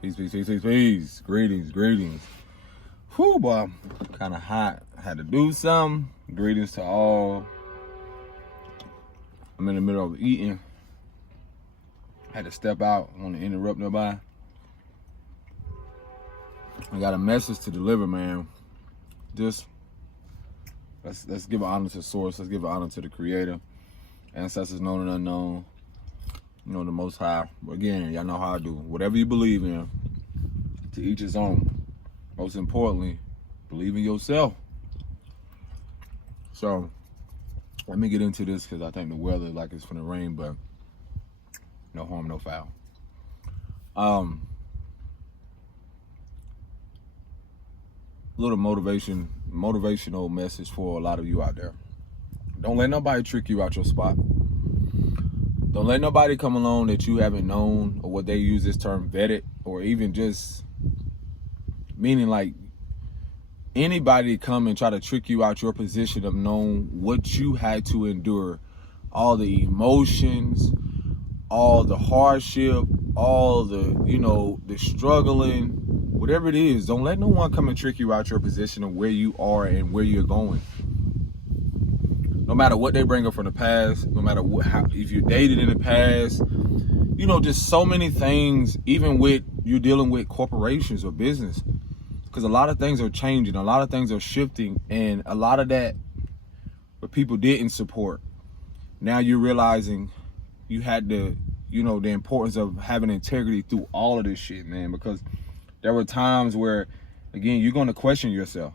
Peace, peace, peace, peace, peace. Greetings, greetings. Whew, boy, kind of hot. I had to do something. Greetings to all. I'm in the middle of eating. Had to step out. I want to interrupt nobody. I got a message to deliver, man. Just let's give honor to source. Let's give honor to the creator. Ancestors known and unknown. You know, the Most High. But again, y'all know how I do. Whatever you believe in, to each his own. Most importantly, believe in yourself. So, let me get into this because I think the weather like it's gonna rain, but no harm, no foul. Little motivational message for a lot of you out there. Don't let nobody trick you out your spot. Don't let nobody come along that you haven't known, or what they use this term vetted, or even just meaning like anybody come and try to trick you out your position of knowing what you had to endure, all the emotions, all the hardship, all the, you know, the struggling, whatever it is. Don't let no one come and trick you out your position of where you are and where you're going. No matter what they bring up from the past, no matter if you dated in the past, you know, just so many things, even with you dealing with corporations or business, because a lot of things are changing, a lot of things are shifting, and a lot of that what people didn't support, now you're realizing you had to, you know, the importance of having integrity through all of this shit, man, because there were times where, again, you're going to question yourself.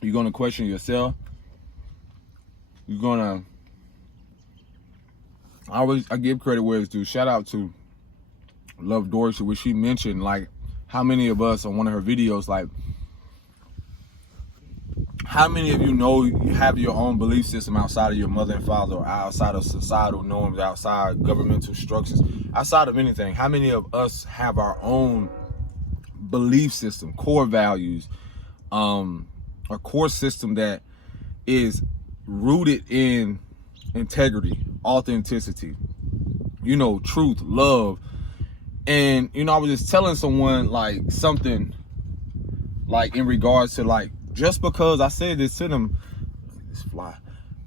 You're going to question yourself. You're going to, I give credit where it's due. Shout out to Love Dorsey, where she mentioned, like, how many of us on one of her videos, like, how many of you know you have your own belief system outside of your mother and father, or outside of societal norms, outside governmental structures, outside of anything? How many of us have our own belief system, core values, a core system that is rooted in integrity, authenticity, you know, truth, love? And, you know, I was just telling someone, like, something, like, in regards to, like, just because I said this to them, this fly,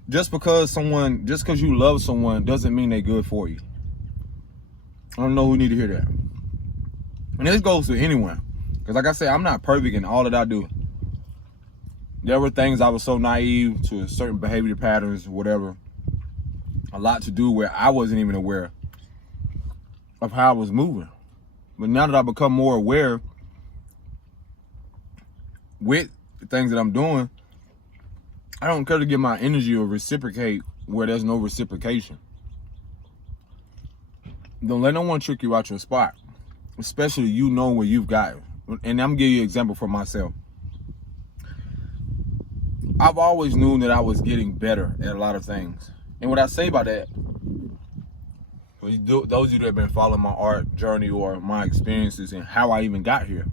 just because you love someone doesn't mean they're good for you. I don't know who need to hear that. And this goes to anyone, because like I said, I'm not perfect in all that I do. There were things I was so naive to certain behavior patterns, whatever, a lot to do where I wasn't even aware of how I was moving. But now that I've become more aware with the things that I'm doing, I don't care to give my energy or reciprocate where there's no reciprocation. Don't let no one trick you out your spot, especially you know where you've gotten. And I'm giving you an example for myself. I've always known that I was getting better at a lot of things. And what I say by that, those of you that have been following my art journey or my experiences and how I even got here,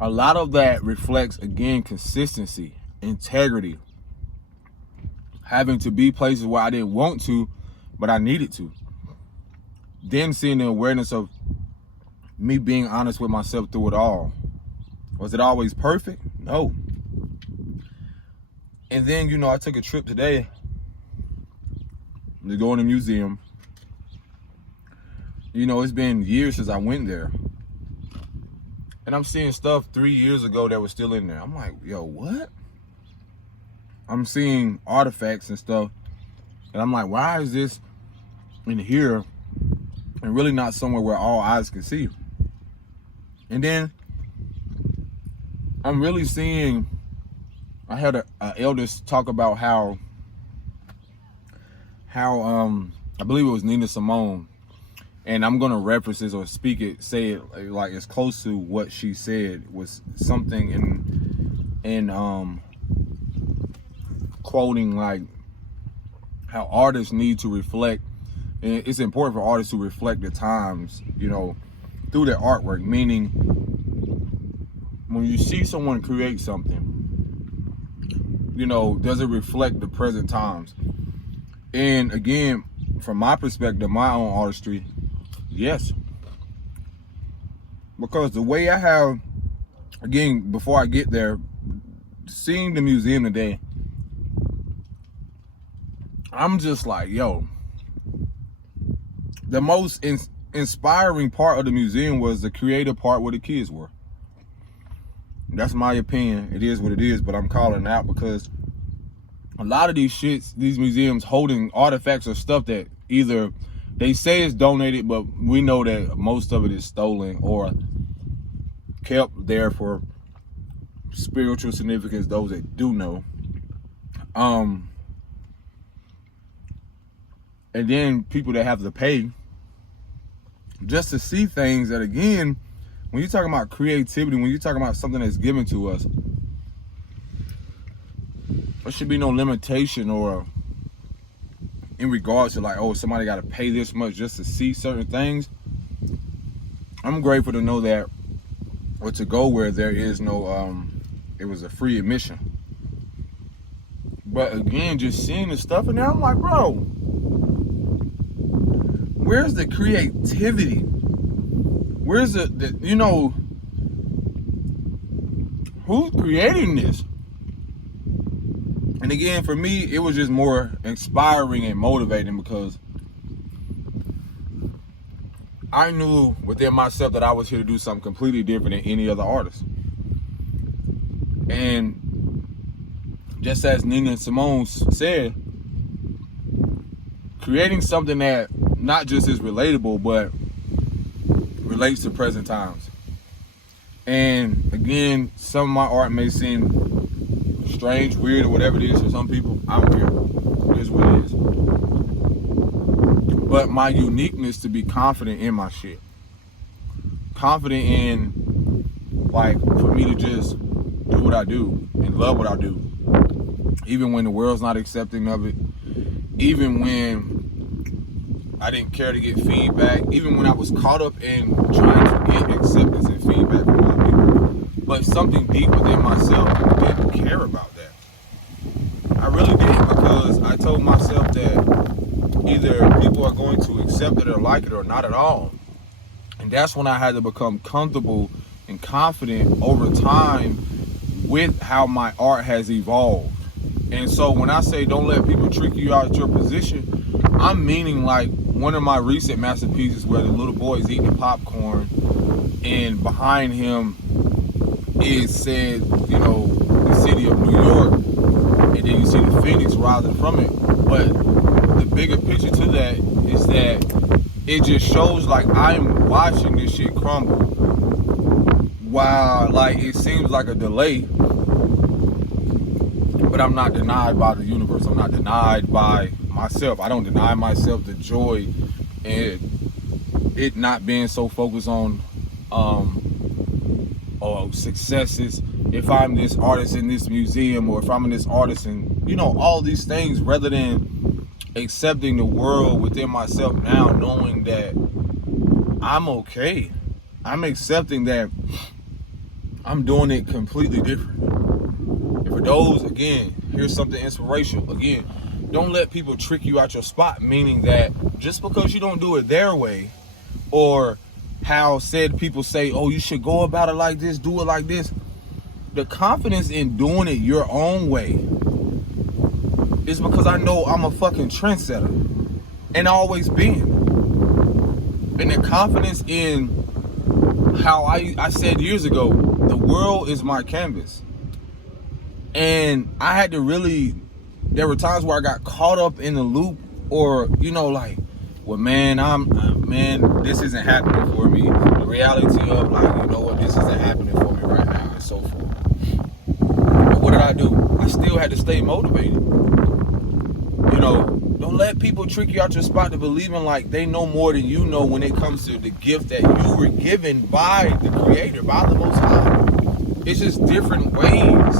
a lot of that reflects, again, consistency, integrity, having to be places where I didn't want to, but I needed to. Then seeing the awareness of me being honest with myself through it all. Was it always perfect? No. And then, you know, I took a trip today to go in the museum. You know, it's been years since I went there. And I'm seeing stuff 3 years ago that was still in there. I'm like, yo, what? I'm seeing artifacts and stuff. And I'm like, why is this in here and really not somewhere where all eyes can see? And then I'm really seeing, I had a elders talk about how I believe it was Nina Simone, and I'm gonna reference this or say it like as close to what she said, was something in quoting like how artists need to reflect, and it's important for artists to reflect the times, you know, through their artwork. Meaning, when you see someone create something, you know, does it reflect the present times? And again, from my perspective, my own artistry, yes. Because the way I have, again, before I get there, seeing the museum today, I'm just like, yo, the most inspiring part of the museum was the creative part where the kids were. That's my opinion. It is what it is, but I'm calling it out because a lot of these museums holding artifacts or stuff that either they say is donated, but we know that most of it is stolen or kept there for spiritual significance, those that do know. And then people that have to pay just to see things that, again, when you're talking about creativity, when you're talking about something that's given to us, there should be no limitation or in regards to like, oh, somebody got to pay this much just to see certain things. I'm grateful to know that, or to go where there is no, it was a free admission. But again, just seeing the stuff in there, I'm like, bro, where's the creativity? Where's the you know, who's creating this? And again, for me, it was just more inspiring and motivating because I knew within myself that I was here to do something completely different than any other artist. And just as Nina Simone said, creating something that not just is relatable, but relates to present times. And again, some of my art may seem strange, weird, or whatever it is for some people. I'm weird. It is what it is. But my uniqueness to be confident in my shit. Confident in, like, for me to just do what I do and love what I do. Even when the world's not accepting of it. Even when I didn't care to get feedback. Even when I was caught up in trying to get acceptance and feedback from other people. But something deep within myself didn't care about that. I really didn't, because I told myself that either people are going to accept it or like it or not at all. And that's when I had to become comfortable and confident over time with how my art has evolved. And so when I say don't let people trick you out of your position, I'm meaning like one of my recent masterpieces where the little boy is eating popcorn and behind him is said, you know, the city of New York, and then you see the phoenix rising from it. But the bigger picture to that is that it just shows like I'm watching this shit crumble while like it seems like a delay, but I'm not denied by the universe. I'm not denied by myself. I don't deny myself the joy and it not being so focused on successes. If I'm this artist in this museum, or if I'm in this artist and, you know, all these things, rather than accepting the world within myself now, knowing that I'm okay. I'm accepting that I'm doing it completely different. And for those, again, here's something inspirational. Again, don't let people trick you out your spot, meaning that just because you don't do it their way, or how said people say, oh, you should go about it like this, do it like this. The confidence in doing it your own way is because I know I'm a fucking trendsetter and always been. And the confidence in how I said years ago, the world is my canvas. And I had to really, there were times where I got caught up in the loop, or, you know, like, well, man, this isn't happening for me. The reality of, like, you know what, this isn't happening for me right now, and so forth. But what did I do? I still had to stay motivated. You know, don't let people trick you out your spot to believing like they know more than you know when it comes to the gift that you were given by the Creator, by the Most High. It's just different ways.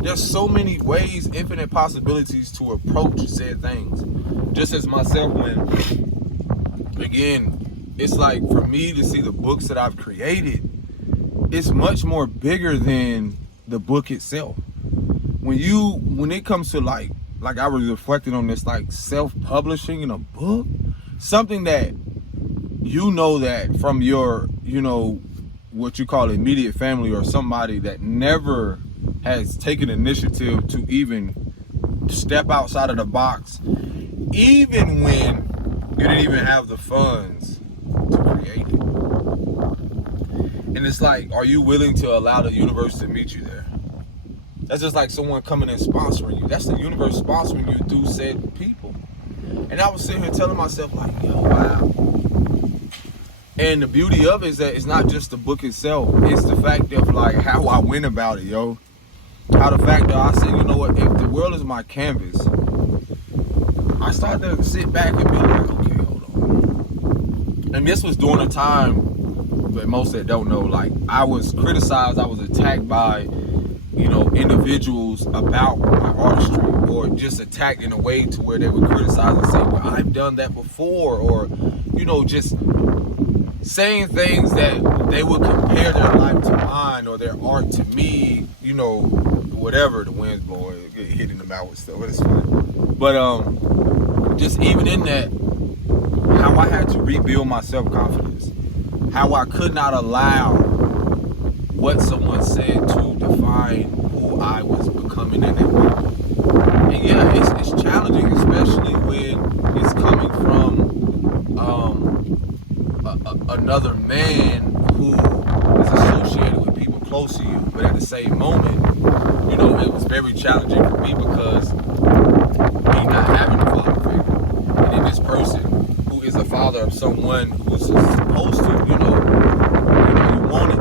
There's so many ways, infinite possibilities to approach said things. Just as myself, when, again, it's like for me to see the books that I've created, it's much more bigger than the book itself. When it comes to like I was reflecting on this, like self-publishing in a book, something that you know that from your, what you call immediate family, or somebody that never has taken initiative to even step outside of the box, even when you didn't even have the funds to create it. And it's like, are you willing to allow the universe to meet you there? That's just like someone coming and sponsoring you. That's the universe sponsoring you through said people. And I was sitting here telling myself, like, yo, wow. And the beauty of it is that it's not just the book itself. It's the fact of, like, how I went about it, yo. How the fact that I said, you know what, if the world is my canvas, I started to sit back and be like, okay, hold on. And this was during a time, but most that don't know, like, I was criticized, I was attacked by, individuals about my artistry, or just attacked in a way to where they would criticize and say, well, I've done that before, or, just saying things that they would compare their life to mine or their art to me, whatever, the wind's blowing, get hit in the mouth with stuff, but it's fine. But just even in that, how I had to rebuild my self-confidence, how I could not allow what someone said to define who I was becoming in that moment. And yeah, it's challenging, especially when it's coming from another man who is associated with people close to you. But at the same moment, it was very challenging for me, because me not having a father figure, and then this person who is a father of someone who's supposed to, you want it.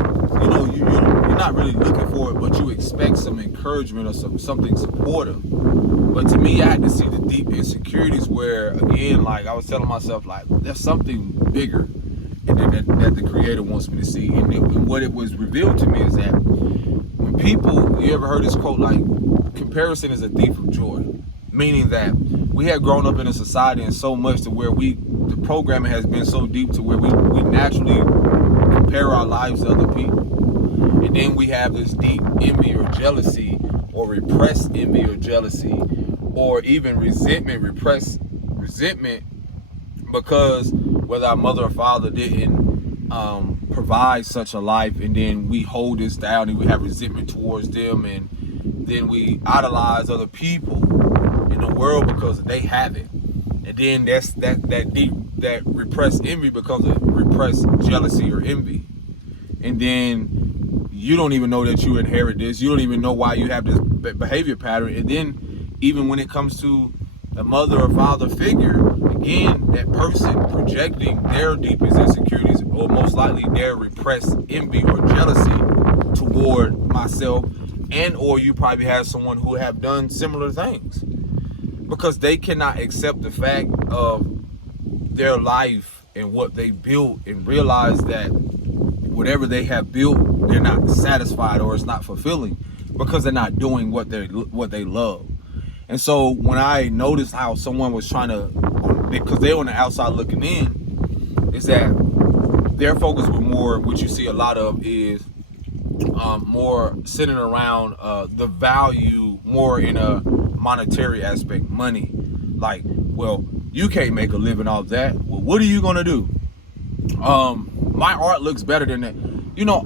You're not really looking for it, but you expect some encouragement or something supportive. But to me, I had to see the deep insecurities where, again, like I was telling myself, like, there's something bigger that the Creator wants me to see. And what it was revealed to me is that when people, you ever heard this quote, like, comparison is a thief of joy? Meaning that we have grown up in a society and so much to where the programming has been so deep to where we naturally compare our lives to other people. And then we have this deep envy or jealousy, or repressed envy or jealousy, or even repressed resentment, because whether our mother or father didn't provide such a life, and then we hold this down and we have resentment towards them, and then we idolize other people in the world because they have it. And then that repressed envy becomes a repressed jealousy or envy. And then you don't even know that you inherit this. You don't even know why you have this behavior pattern. And then even when it comes to a mother or father figure, again, that person projecting their deepest insecurities, or most likely their repressed envy or jealousy toward myself, and or you probably have someone who have done similar things, because they cannot accept the fact of their life and what they built, and realize that whatever they have built, they're not satisfied, or it's not fulfilling, because they're not doing what they love. And so when I noticed how someone was trying to, because they're on the outside looking in, is that their focus was more, what you see a lot of is more centered around the value, more in a monetary aspect, money. Like, well, you can't make a living off that. Well, what are you gonna do? My art looks better than that.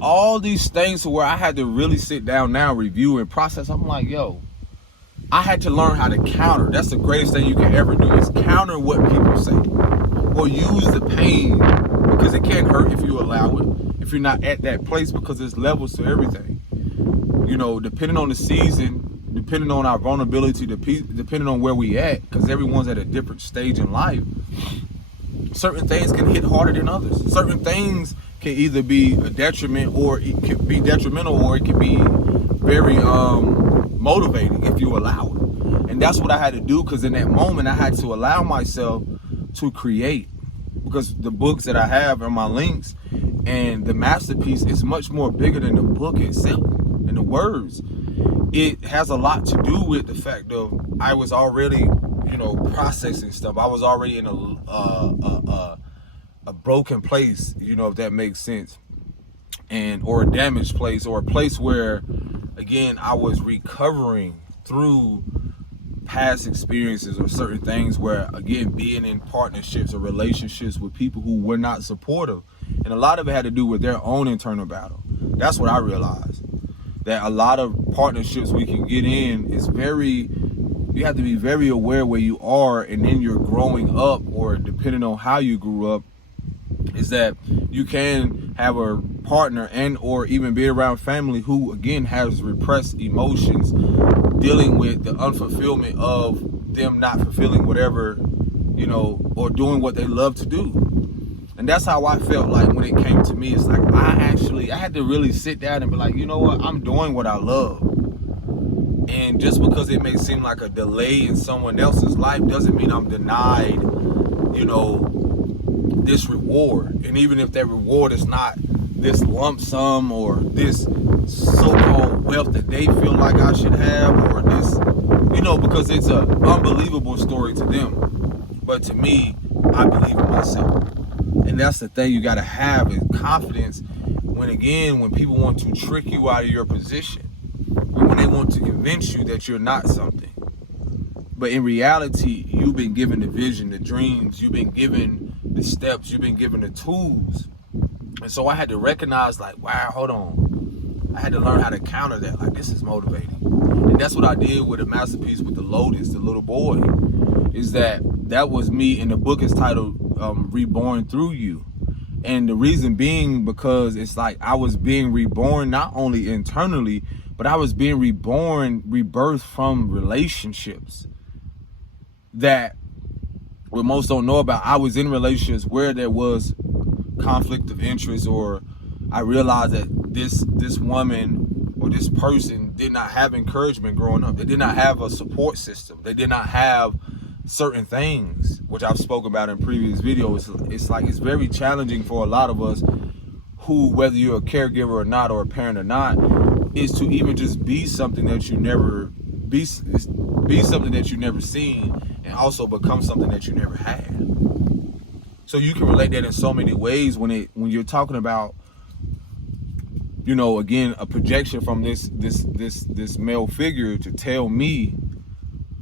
All these things to where I had to really sit down now, review and process. I'm like, yo, I had to learn how to counter. That's the greatest thing you can ever do, is counter what people say, or use the pain, because it can't hurt if you allow it, if you're not at that place, because there's levels to everything. Depending on the season, depending on our vulnerability, depending on where we at, because everyone's at a different stage in life, certain things can hit harder than others. Certain things can either be a detriment, or it can be detrimental, or it can be very motivating if you allow it. And that's what I had to do, because in that moment I had to allow myself to create, because the books that I have are my links, and the masterpiece is much more bigger than the book itself and the words. It has a lot to do with the fact of I was already processing stuff. I was already in a broken place, if that makes sense, or a damaged place, or a place where, again, I was recovering through past experiences or certain things where, again, being in partnerships or relationships with people who were not supportive. And a lot of it had to do with their own internal battle. That's what I realized. That a lot of partnerships we can get in is you have to be very aware where you are, and then you're growing up, or depending on how you grew up, is that you can have a partner and or even be around family who, again, has repressed emotions, dealing with the unfulfillment of them not fulfilling whatever, or doing what they love to do. And that's how I felt like when it came to me. It's like I had to really sit down and be like, you know what, I'm doing what I love. And just because it may seem like a delay in someone else's life doesn't mean I'm denied, this reward. And even if that reward is not this lump sum or this so-called wealth that they feel like I should have, or this, because it's an unbelievable story to them. But to me, I believe in myself. And that's the thing you got to have, is confidence when people want to trick you out of your position, and when they want to convince you that you're not something. But in reality, you've been given the vision, the dreams, you've been given the steps, you've been given the tools. And so I had to recognize, like, wow, hold on. I had to learn how to counter that. Like, this is motivating. And that's what I did with a masterpiece with the Lotus, the little boy, is that was me. And the book is titled Reborn Through You. And the reason being, because it's like I was being reborn not only internally, but I was being rebirthed from relationships that what most don't know about. I was in relationships where there was conflict of interest, or I realized that this woman or this person did not have encouragement growing up. They did not have a support system. They did not have certain things, which I've spoken about in previous videos. It's like it's very challenging for a lot of us who, whether you're a caregiver or not, or a parent or not, is to even just be something that you never be something that you never seen, and also become something that you never had. So you can relate that in so many ways when you're talking about, again, a projection from this male figure to tell me,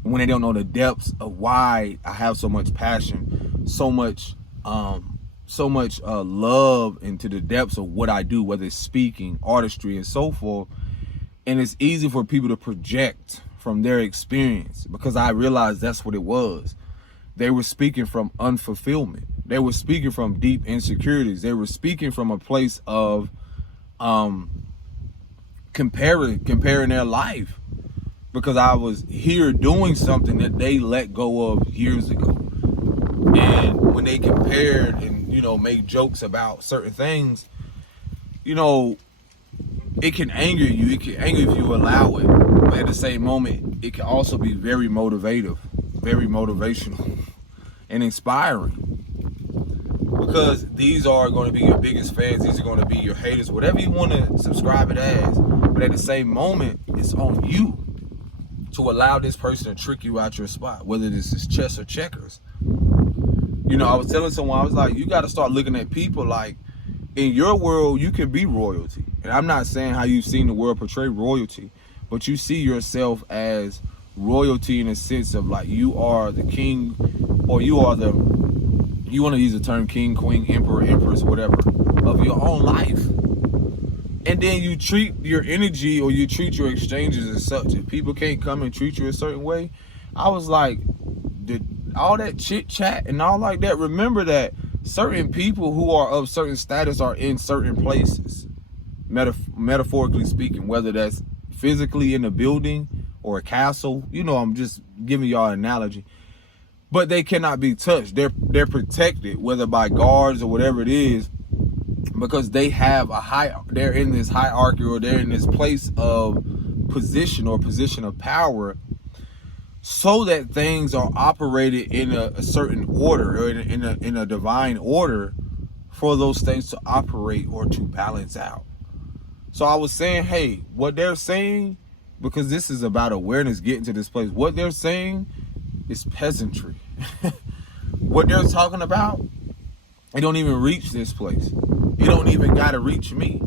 when they don't know the depths of why I have so much passion, so much love into the depths of what I do, whether it's speaking, artistry, and so forth. And it's easy for people to project from their experience, because I realized that's what it was. They were speaking from unfulfillment. They were speaking from deep insecurities. They were speaking from a place of comparing their life, because I was here doing something that they let go of years ago. And when they compared and, made jokes about certain things, it can anger you. It can anger if you allow it. But at the same moment, it can also be very motivational and inspiring. Because these are going to be your biggest fans. These are going to be your haters, whatever you want to subscribe it as. But at the same moment, it's on you to allow this person to trick you out your spot, whether this is chess or checkers. I was telling someone, I was like, you got to start looking at people like, in your world, you can be royalty. And I'm not saying how you've seen the world portray royalty, but you see yourself as royalty in a sense of like you are the king, or you want to use the term king, queen, emperor, empress, whatever, of your own life. And then you treat your energy, or you treat your exchanges as such. If people can't come and treat you a certain way, I was like, all that chit chat and all like that, remember that certain people who are of certain status are in certain places, metaphorically speaking, whether that's physically in a building or a castle. I'm just giving y'all an analogy. But they cannot be touched. They're protected, whether by guards or whatever it is, because they have they're in this hierarchy, or they're in this place of position of power, so that things are operated in a certain order, or in a divine order, for those things to operate or to balance out. So I was saying, hey, what they're saying, because this is about awareness getting to this place, what they're saying is peasantry. What they're talking about, it don't even reach this place. It don't even gotta reach me.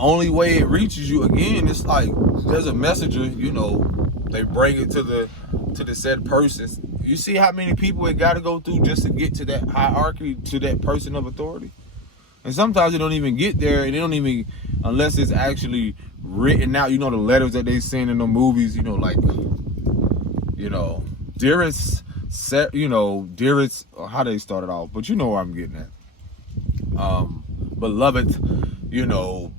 only way it reaches you, again, it's like there's a messenger, you know, they bring it to the said person. You see how many people it got to go through just to get to that hierarchy, to that person of authority? And sometimes they don't even get there, and they don't even, unless it's actually written out, you know, the letters that they send in the movies, you know, like, you know, dearest, dearest, or how they started off, but you know where I'm getting at. Beloved, you know,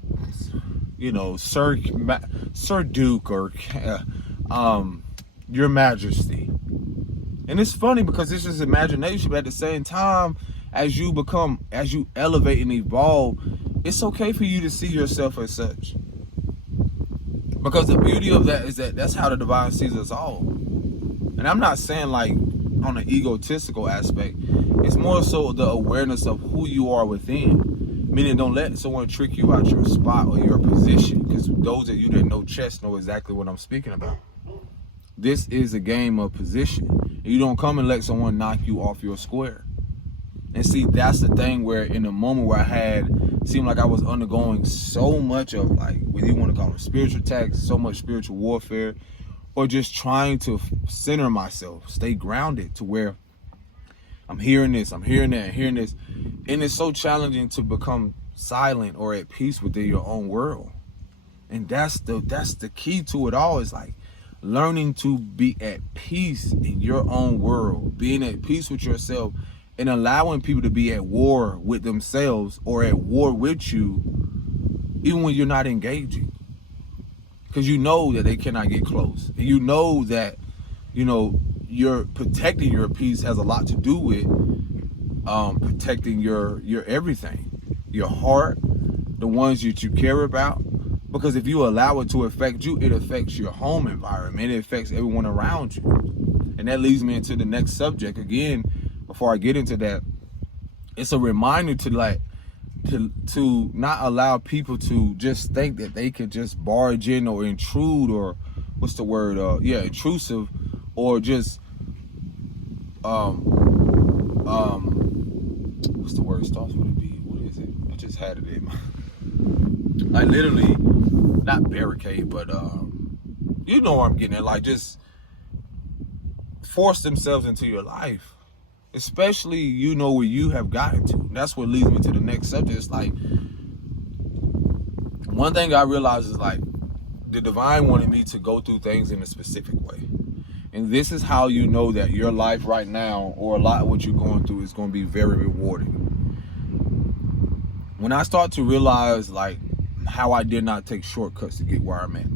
Sir Duke, or Your Majesty. And it's funny because it's just imagination, but at the same time, as you elevate and evolve, it's okay for you to see yourself as such. Because the beauty of that is that that's how the divine sees us all. And I'm not saying like on an egotistical aspect. It's more so the awareness of who you are within. Meaning, don't let someone trick you out your spot or your position. Because those of you that know chess know exactly what I'm speaking about. This is a game of position. You don't come and let someone knock you off your square. And see, that's the thing where in the moment where seemed like I was undergoing so much of, like, whether you want to call them spiritual attacks, so much spiritual warfare, or just trying to center myself, stay grounded to where I'm hearing this, I'm hearing that, hearing this. And it's so challenging to become silent or at peace within your own world. And that's the key to it all, is like learning to be at peace in your own world, being at peace with yourself, and allowing people to be at war with themselves or at war with you, even when you're not engaging. Because you know that they cannot get close. And you know that, you know, you're protecting your peace has a lot to do with protecting your everything, your heart, the ones that you care about. Because if you allow it to affect you, it affects your home environment. It affects everyone around you. And that leads me into the next subject. Again, before I get into that, it's a reminder to not allow people to just think that they could just barge in or intrude, or what's the word? Intrusive, or just what's the word? Starts with a B. What is it? I just had it in my, like, literally not barricade, but you know what I'm getting at. Like, just force themselves into your life. Especially, you know, where you have gotten to. And that's what leads me to the next subject. It's like, one thing I realized is, like, the divine wanted me to go through things in a specific way. And this is how you know that your life right now, or a lot of what you're going through, is going to be very rewarding. When I start to realize, like, how I did not take shortcuts to get where I'm at,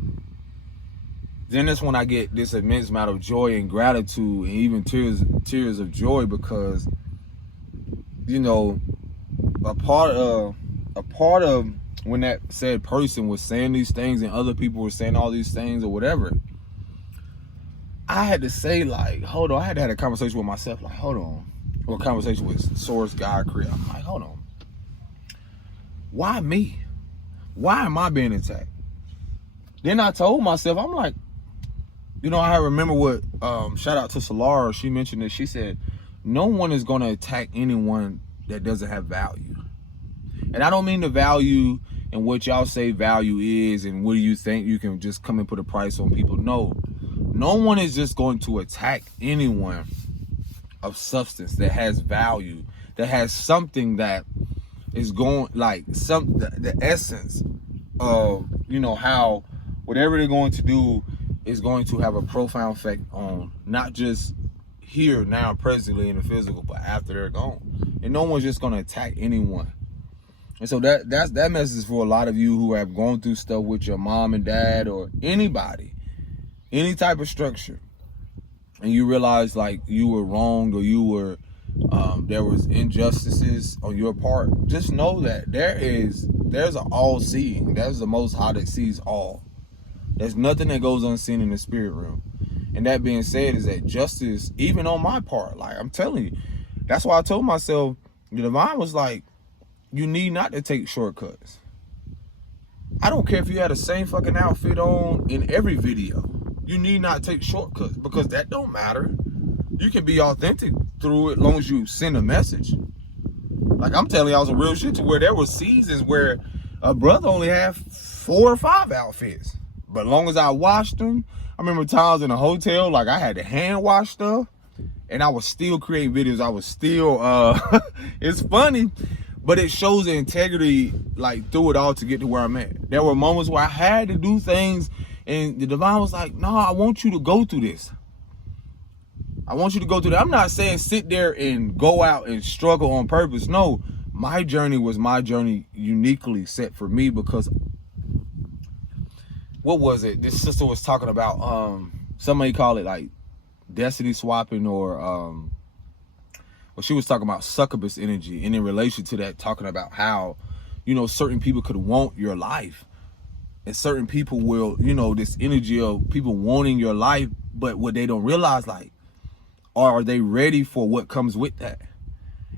then that's when I get this immense amount of joy and gratitude, and even tears of joy, because, you know, a part of when that said person was saying these things and other people were saying all these things or whatever, I had to say, like, hold on. I had to have a conversation with myself, like, hold on. Or a conversation with Source, God, Creator. I'm like, hold on. Why me? Why am I being attacked? Then I told myself, I'm like, you know, I remember what, shout out to Solara, she mentioned this. She said, no one is going to attack anyone that doesn't have value. And I don't mean the value and what y'all say value is, and what do you think you can just come and put a price on people. No one is just going to attack anyone of substance that has value, that has something that is going, like, the essence of, you know, how whatever they're going to do is going to have a profound effect on not just here, now, presently in the physical, but after they're gone. And no one's just going to attack anyone. And so that message for a lot of you who have gone through stuff with your mom and dad, or anybody, any type of structure, and you realize, like, you were wronged, or you were there was injustices on your part. Just know that there's an all-seeing. There's the Most High that sees all. There's nothing that goes unseen in the spirit realm. And that being said, is that justice, even on my part, like, I'm telling you, that's why I told myself, the divine was like, you need not to take shortcuts. I don't care if you had the same fucking outfit on in every video. You need not take shortcuts, because that don't matter. You can be authentic through it, as long as you send a message. Like, I'm telling y'all some real shit, to where there were seasons where A brother only had 4 or 5 outfits. But as long as I washed them, I remember times in a hotel, like I had to hand wash stuff, and I was still creating videos. I was still, it's funny, but it shows the integrity, like, through it all to get to where I'm at. There were moments where I had to do things, and the divine was like, no, I want you to go through this. I want you to go through that. I'm not saying sit there and go out and struggle on purpose. No, my journey was my journey uniquely set for me because, what was it? This sister was talking about, somebody call it like destiny swapping, or well, she was talking about succubus energy, and in relation to that, talking about how, you know, certain people could want your life, and certain people will, you know, this energy of people wanting your life, but what they don't realize, like, are they ready for what comes with that?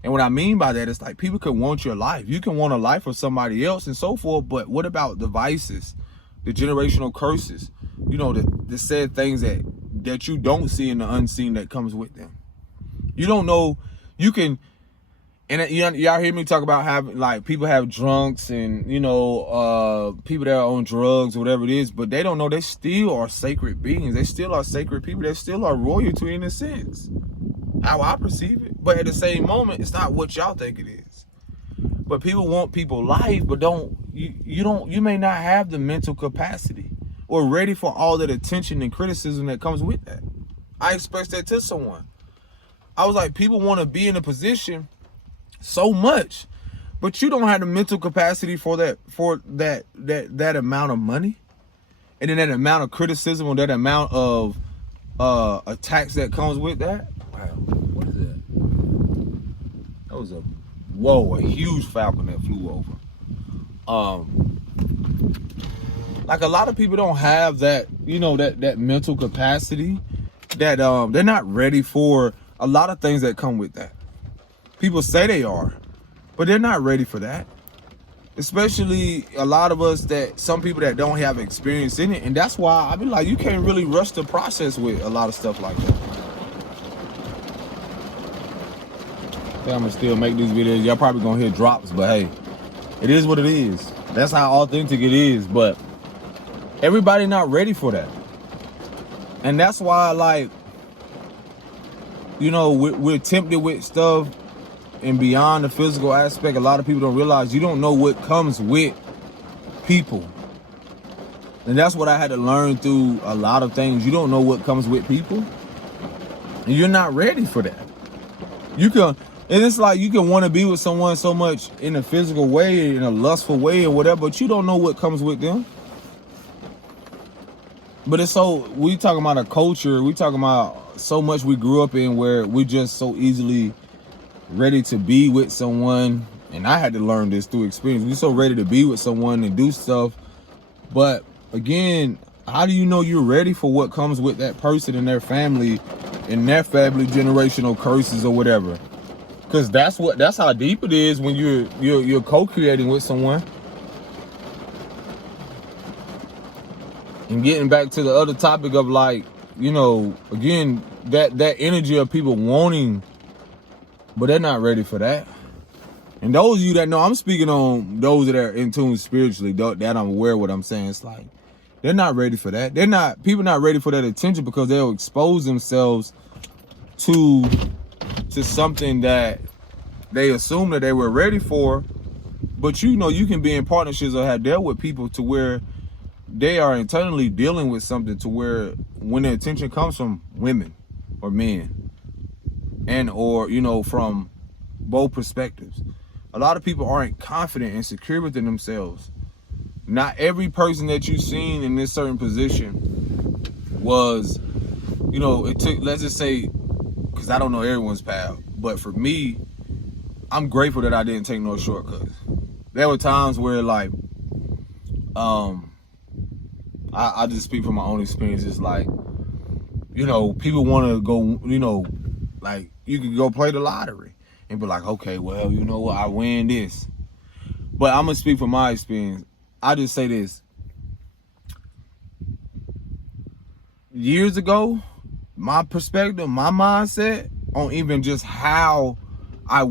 And what I mean by that is, like, people can want your life. You can want a life for somebody else and so forth, but what about the vices, the generational curses, you know, the said things that you don't see in the unseen that comes with them? You don't know, you can, and y'all hear me talk about having, like, people have drunks and, you know, people that are on drugs or whatever it is, but they don't know they still are sacred beings. They still are sacred people. They still are royalty in a sense, how I perceive it. But at the same moment, it's not what y'all think it is. But people want people life, but you may not have the mental capacity or ready for all that attention and criticism that comes with that. I expressed that to someone. I was like, people want to be in a position so much, but you don't have the mental capacity for that amount of money, and then that amount of criticism, or that amount of attacks that comes with that. Wow, what is that? That was a huge falcon that flew over. Like, a lot of people don't have that, you know, that mental capacity, that they're not ready for a lot of things that come with that. People say they are, but they're not ready for that. Especially a lot of us, that some people that don't have experience in it. And that's why I be like, you can't really rush the process with a lot of stuff like that. I'm gonna still make these videos. Y'all probably gonna hear drops, but hey, it is what it is. That's how authentic it is. But everybody not ready for that. And that's why, like, you know, we're tempted with stuff. And beyond the physical aspect, a lot of people don't realize you don't know what comes with people. And that's what I had to learn through a lot of things. You don't know what comes with people, and you're not ready for that. You can, and it's like, you can want to be with someone so much in a physical way, in a lustful way or whatever, but you don't know what comes with them. But it's so, we talking about a culture, we talking about so much we grew up in where we just so easily ready to be with someone. And I had to learn this through experience. We're so ready to be with someone and do stuff, but again, how do you know you're ready for what comes with that person and their family generational curses or whatever? Because that's how deep it is when you're co-creating with someone. And getting back to the other topic of, like, you know, again, that energy of people wanting, but they're not ready for that. And those of you that know, I'm speaking on those that are in tune spiritually, that I'm aware of what I'm saying. It's like, they're not ready for that. People not ready for that attention, because they'll expose themselves to something that they assume that they were ready for. But you know, you can be in partnerships or have dealt with people to where they are internally dealing with something to where when the attention comes from women or men, and or, you know, from both perspectives, a lot of people aren't confident and secure within themselves. Not every person that you've seen in this certain position was, you know, it took, let's just say, because I don't know everyone's path, but for me, I'm grateful that I didn't take no shortcuts. There were times where, like, I just speak from my own experiences. Like, you know, people want to go, you know, like, you could go play the lottery and be like, okay, well, you know what, I win this. But I'm going to speak from my experience. I just say this. Years ago, my perspective, my mindset on even just how I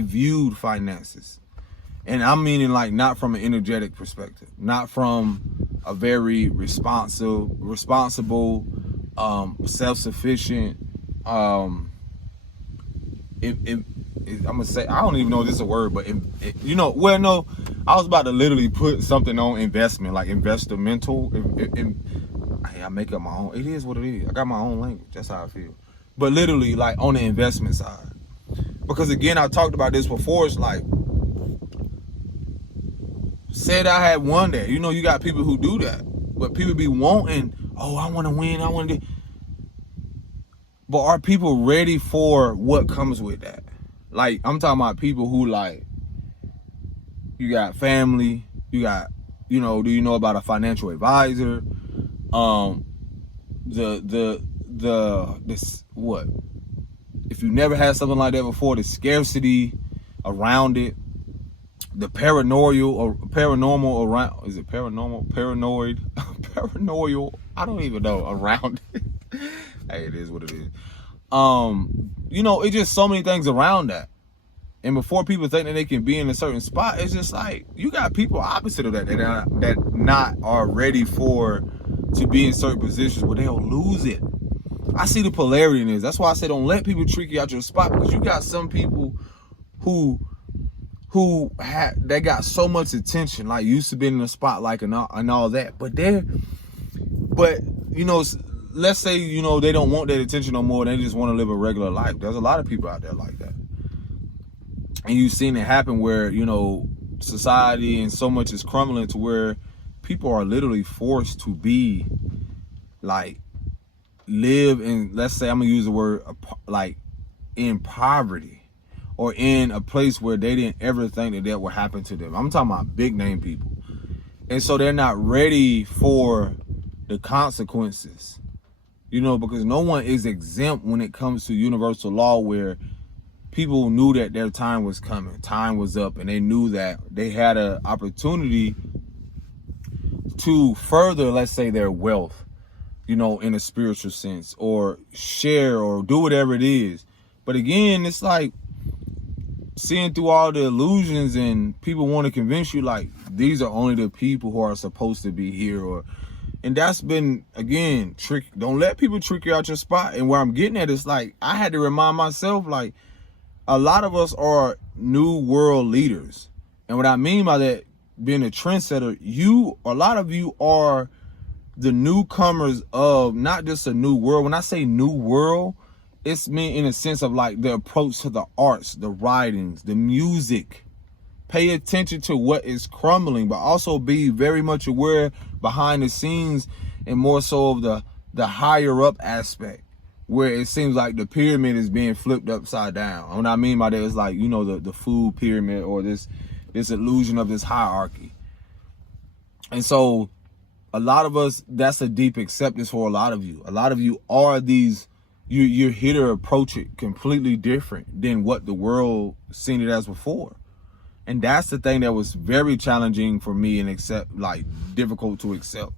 viewed finances. And I'm meaning like not from an energetic perspective, not from a very responsible, self-sufficient, I'm gonna say, I don't even know if this is a word, but you know, well, no, I was about to literally put something on investment, like investormental. I make up my own. It is what it is. I got my own language. That's how I feel. But literally, like on the investment side, because again, I talked about this before. It's like, said I had won that. You know, you got people who do that, but people be wanting, oh, I want to win. I want to. But are people ready for what comes with that? Like, I'm talking about people who, like, you got family, you got, you know, do you know about a financial advisor? This what? If you never had something like that before, the scarcity around it, the paranormal around, is it paranormal? Paranoid? Paranoid? I don't even know around it. Hey, it is what it is. You know, it's just so many things around that. And before people think that they can be in a certain spot, it's just like, you got people opposite of that that not are ready to be in certain positions where they'll lose it. I see the polarity in this. That's why I say don't let people trick you out your spot, because you got some people who they got so much attention, like used to be in the spotlight and all that, but you know, let's say, you know, they don't want that attention no more. They just want to live a regular life. There's a lot of people out there like that. And you've seen it happen where, you know, society and so much is crumbling to where people are literally forced to be like, live in, let's say, I'm going to use the word, like, in poverty, or in a place where they didn't ever think that would happen to them. I'm talking about big name people. And so they're not ready for the consequences. You know, because no one is exempt when it comes to universal law, where people knew that their time was coming, time was up, and they knew that they had an opportunity to further, let's say, their wealth, you know, in a spiritual sense, or share or do whatever it is. But again, it's like seeing through all the illusions, and people want to convince you like these are only the people who are supposed to be here, and that's been, again, trick. Don't let people trick you out your spot. And where I'm getting at is like, I had to remind myself, like, a lot of us are new world leaders. And what I mean by that, being a trendsetter, a lot of you are the newcomers of not just a new world. When I say new world, it's mean in a sense of like the approach to the arts, the writings, the music. Pay attention to what is crumbling, but also be very much aware behind the scenes, and more so of the higher up aspect, where it seems like the pyramid is being flipped upside down. And what I mean by that is like, you know, the food pyramid, or this illusion of this hierarchy. And so a lot of us, that's a deep acceptance for a lot of you. A lot of you are these, you're here to approach it completely different than what the world seen it as before. And that's the thing that was very challenging for me and difficult to accept.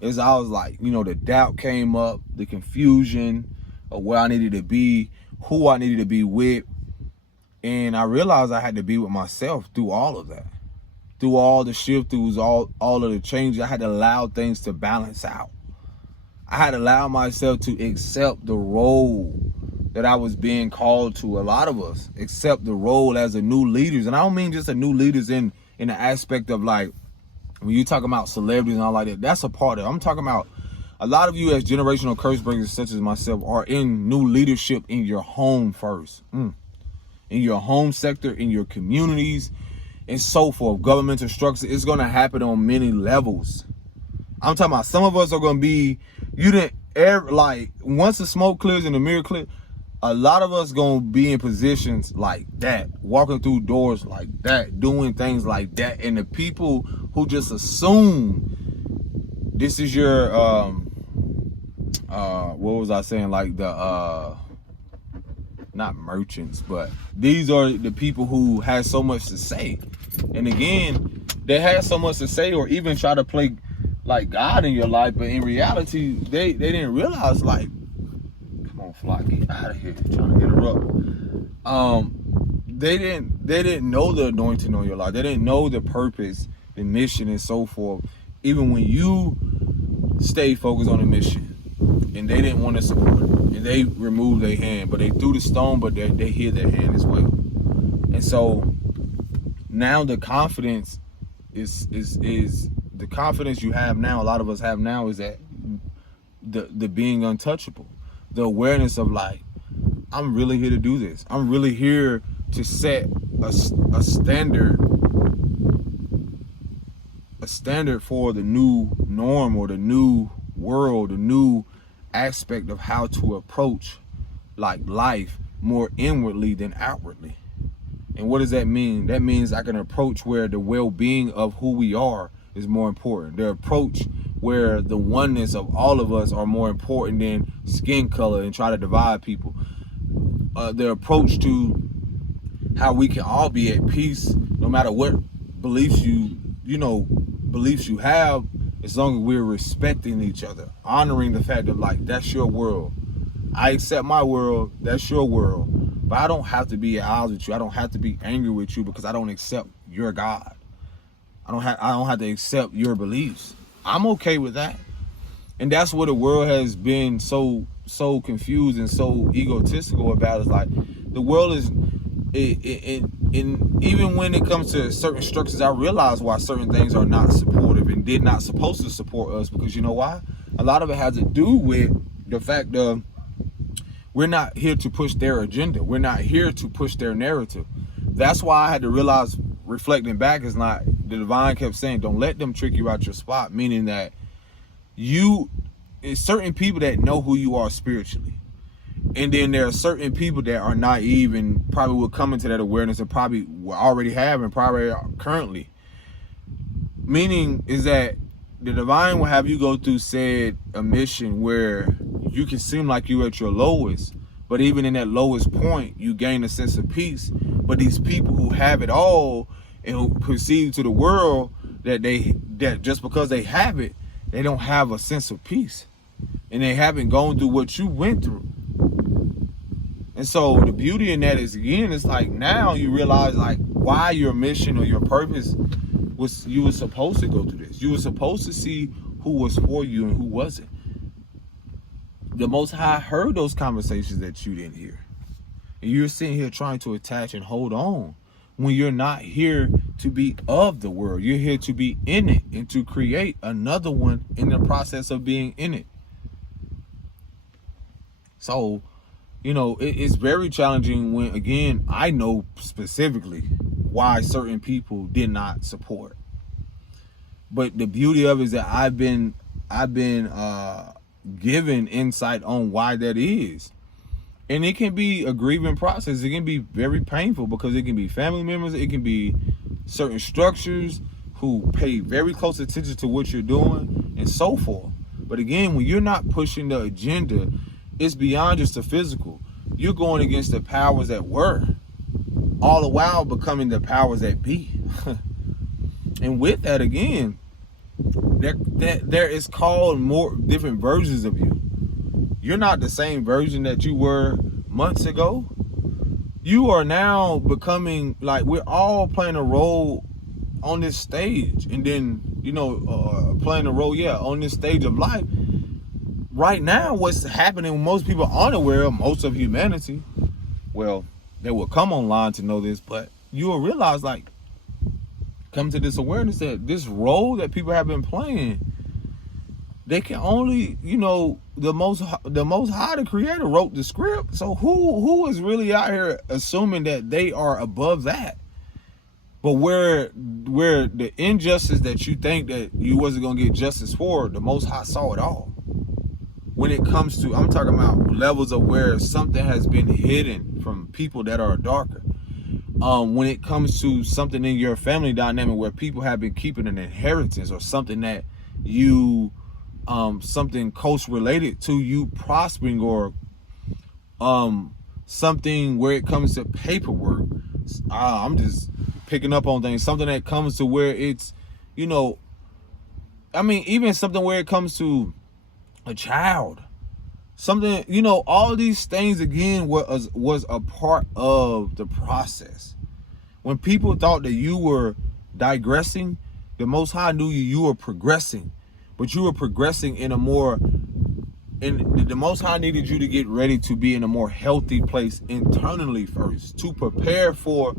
Is I was like, you know, the doubt came up, the confusion of where I needed to be, who I needed to be with. And I realized I had to be with myself through all of that. Through all the shift, through all of the changes, I had to allow things to balance out. I had to allow myself to accept the role that I was being called to. A lot of us accept the role as a new leaders. And I don't mean just a new leaders in the aspect of like, when you talk about celebrities and all like that, that's a part of it. I'm talking about a lot of you as generational curse breakers such as myself are in new leadership in your home first. In your home sector, in your communities, and so forth. Governmental structure. It's going to happen on many levels. I'm talking about some of us are going to be, once the smoke clears and the mirror clears, a lot of us gonna be in positions like that, walking through doors like that, doing things like that. And the people who just assume this is your what was I saying, like the not merchants, but these are the people who has so much to say. And again, they had so much to say, or even try to play like God in your life, but in reality they didn't realize, like, fly, get out of here, trying to interrupt. they didn't know the anointing on your life. They didn't know the purpose, the mission, and so forth. Even when you stay focused on the mission, and they didn't want to support it, and they removed their hand, but they threw the stone, but they hid their hand as well. And so now the confidence is the confidence you have now. A lot of us have now is that the being untouchable, the awareness of like, I'm really here to do this. I'm really here to set a standard for the new norm or the new world, the new aspect of how to approach like life more inwardly than outwardly. And what does that mean? That means I can approach where the well-being of who we are is more important. The approach where the oneness of all of us are more important than skin color and try to divide people. The approach to how we can all be at peace no matter what beliefs you have, as long as we're respecting each other, honoring the fact of like, that's your world, I accept my world, that's your world, but I don't have to be at odds with you. I don't have to be angry with you because I don't accept your God. I don't have to accept your beliefs. I'm okay with that. And that's what the world has been so confused and so egotistical about. Is like, the world is, even when it comes to certain structures, I realize why certain things are not supportive and did not supposed to support us, because you know why? A lot of it has to do with the fact of we're not here to push their agenda. We're not here to push their narrative. That's why I had to realize, reflecting back, is not, the divine kept saying, don't let them trick you out your spot, meaning that it's certain people that know who you are spiritually. And then there are certain people that are naive and probably will come into that awareness and probably will already have and probably are currently. Meaning is that the divine will have you go through said a mission where you can seem like you're at your lowest, but even in that lowest point, you gain a sense of peace. But these people who have it all and who perceive to the world that just because they have it, they don't have a sense of peace. And they haven't gone through what you went through. And so the beauty in that is, again, it's like now you realize like why your mission or your purpose was, you were supposed to go through this. You were supposed to see who was for you and who wasn't. The Most High heard those conversations that you didn't hear. And you're sitting here trying to attach and hold on when you're not here to be of the world. You're here to be in it and to create another one in the process of being in it. So, you know, it's very challenging when, again, I know specifically why certain people did not support. But the beauty of it is that I've been given insight on why that is. And it can be a grieving process. It can be very painful because it can be family members. It can be certain structures who pay very close attention to what you're doing and so forth. But again, when you're not pushing the agenda, it's beyond just the physical. You're going against the powers that were, all the while becoming the powers that be. And with that, again, there is called more different versions of you. You're not the same version that you were months ago. You are now becoming, like, we're all playing a role on this stage, and then, playing a role, on this stage of life. Right now, what's happening, most people aren't aware of, most of humanity, well, they will come online to know this, but you will realize, like, come to this awareness that this role that people have been playing, they can only, the most high, the creator, wrote the script. So who is really out here assuming that they are above that? But where the injustice that you think that you wasn't gonna get justice for, the Most High saw it all. When it comes to, I'm talking about levels of where something has been hidden from people that are darker. When it comes to something in your family dynamic where people have been keeping an inheritance or something that you, something close related to you prospering, or something where it comes to paperwork. I'm just picking up on things. Something that comes to where it's, even something where it comes to a child. Something, you know, all these things again was a part of the process. When people thought that you were digressing, the Most High knew you were progressing, but you were progressing in a more, and the Most High needed you to get ready to be in a more healthy place internally first, to prepare for,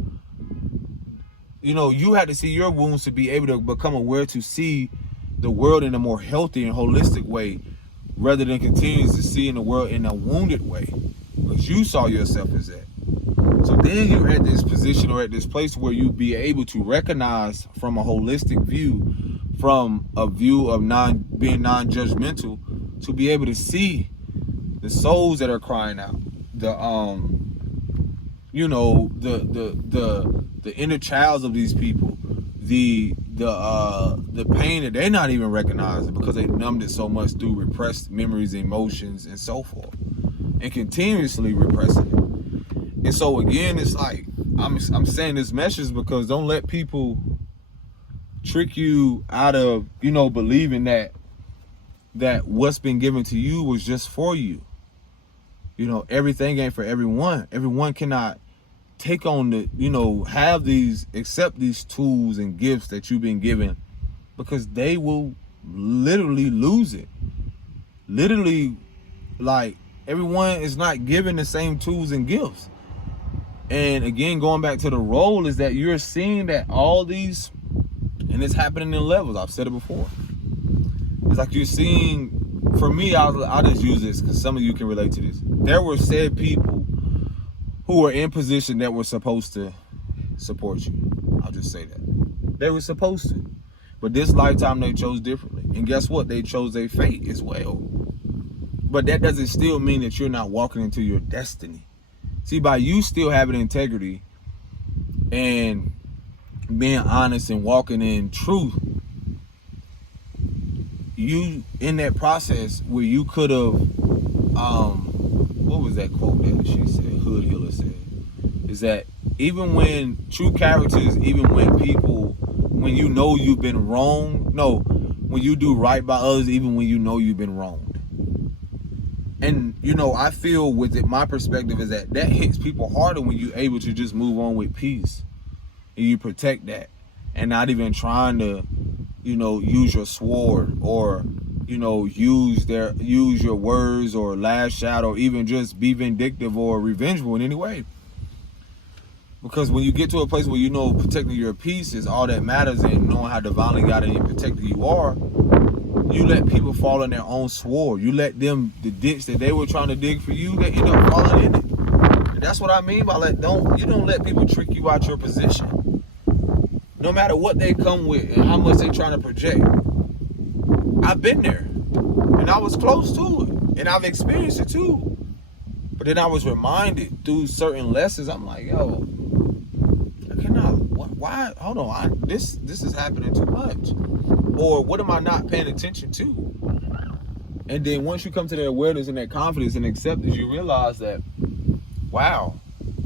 you know, you had to see your wounds to be able to become aware to see the world in a more healthy and holistic way, rather than continue to see in the world in a wounded way, because you saw yourself as that. So then you're at this position or at this place where you be able to recognize from a holistic view, from a view of being non-judgmental, to be able to see the souls that are crying out, the you know, the inner childs of these people, the pain that they're not even recognizing because they numbed it so much through repressed memories, emotions, and so forth, and continuously repressing it. And so again, it's like I'm saying this message because don't let people trick you out of, you know, believing that what's been given to you was just for you. You know, everything ain't for everyone. Everyone cannot take on the, you know, accept these tools and gifts that you've been given, because they will literally lose it. Literally, like, everyone is not given the same tools and gifts. And again, going back to the role, is that you're seeing that all these, and it's happening in levels. I've said it before. It's like you're seeing, for me, I'll just use this because some of you can relate to this. There were said people who were in position that were supposed to support you. I'll just say that. They were supposed to. But this lifetime they chose differently. And guess what? They chose their fate as well. But that doesn't still mean that you're not walking into your destiny. See, by you still having integrity and being honest and walking in truth, you, in that process where you could have, what was that quote that she said, Hood Hiller said, is that even when true characters, even when people, when you know you've been wrong, no, when you do right by others, even when you know you've been wronged. And, you know, I feel with it, my perspective is that hits people harder when you're able to just move on with peace. And you protect that. And not even trying to, you know, use your sword or, you know, use your words or lash out or even just be vindictive or revengeful in any way. Because when you get to a place where you know protecting your peace is all that matters and knowing how divinely God and protected you are, you let people fall in their own sword. You let them, the ditch that they were trying to dig for you, they end up falling in it. And that's what I mean by you don't let people trick you out your position. No matter what they come with and how much they trying to project. I've been there. And I was close to it. And I've experienced it too. But then I was reminded through certain lessons, I'm like, yo, I cannot, why, hold on, this is happening too much. Or what am I not paying attention to? And then once you come to that awareness and that confidence and acceptance, you realize that, wow,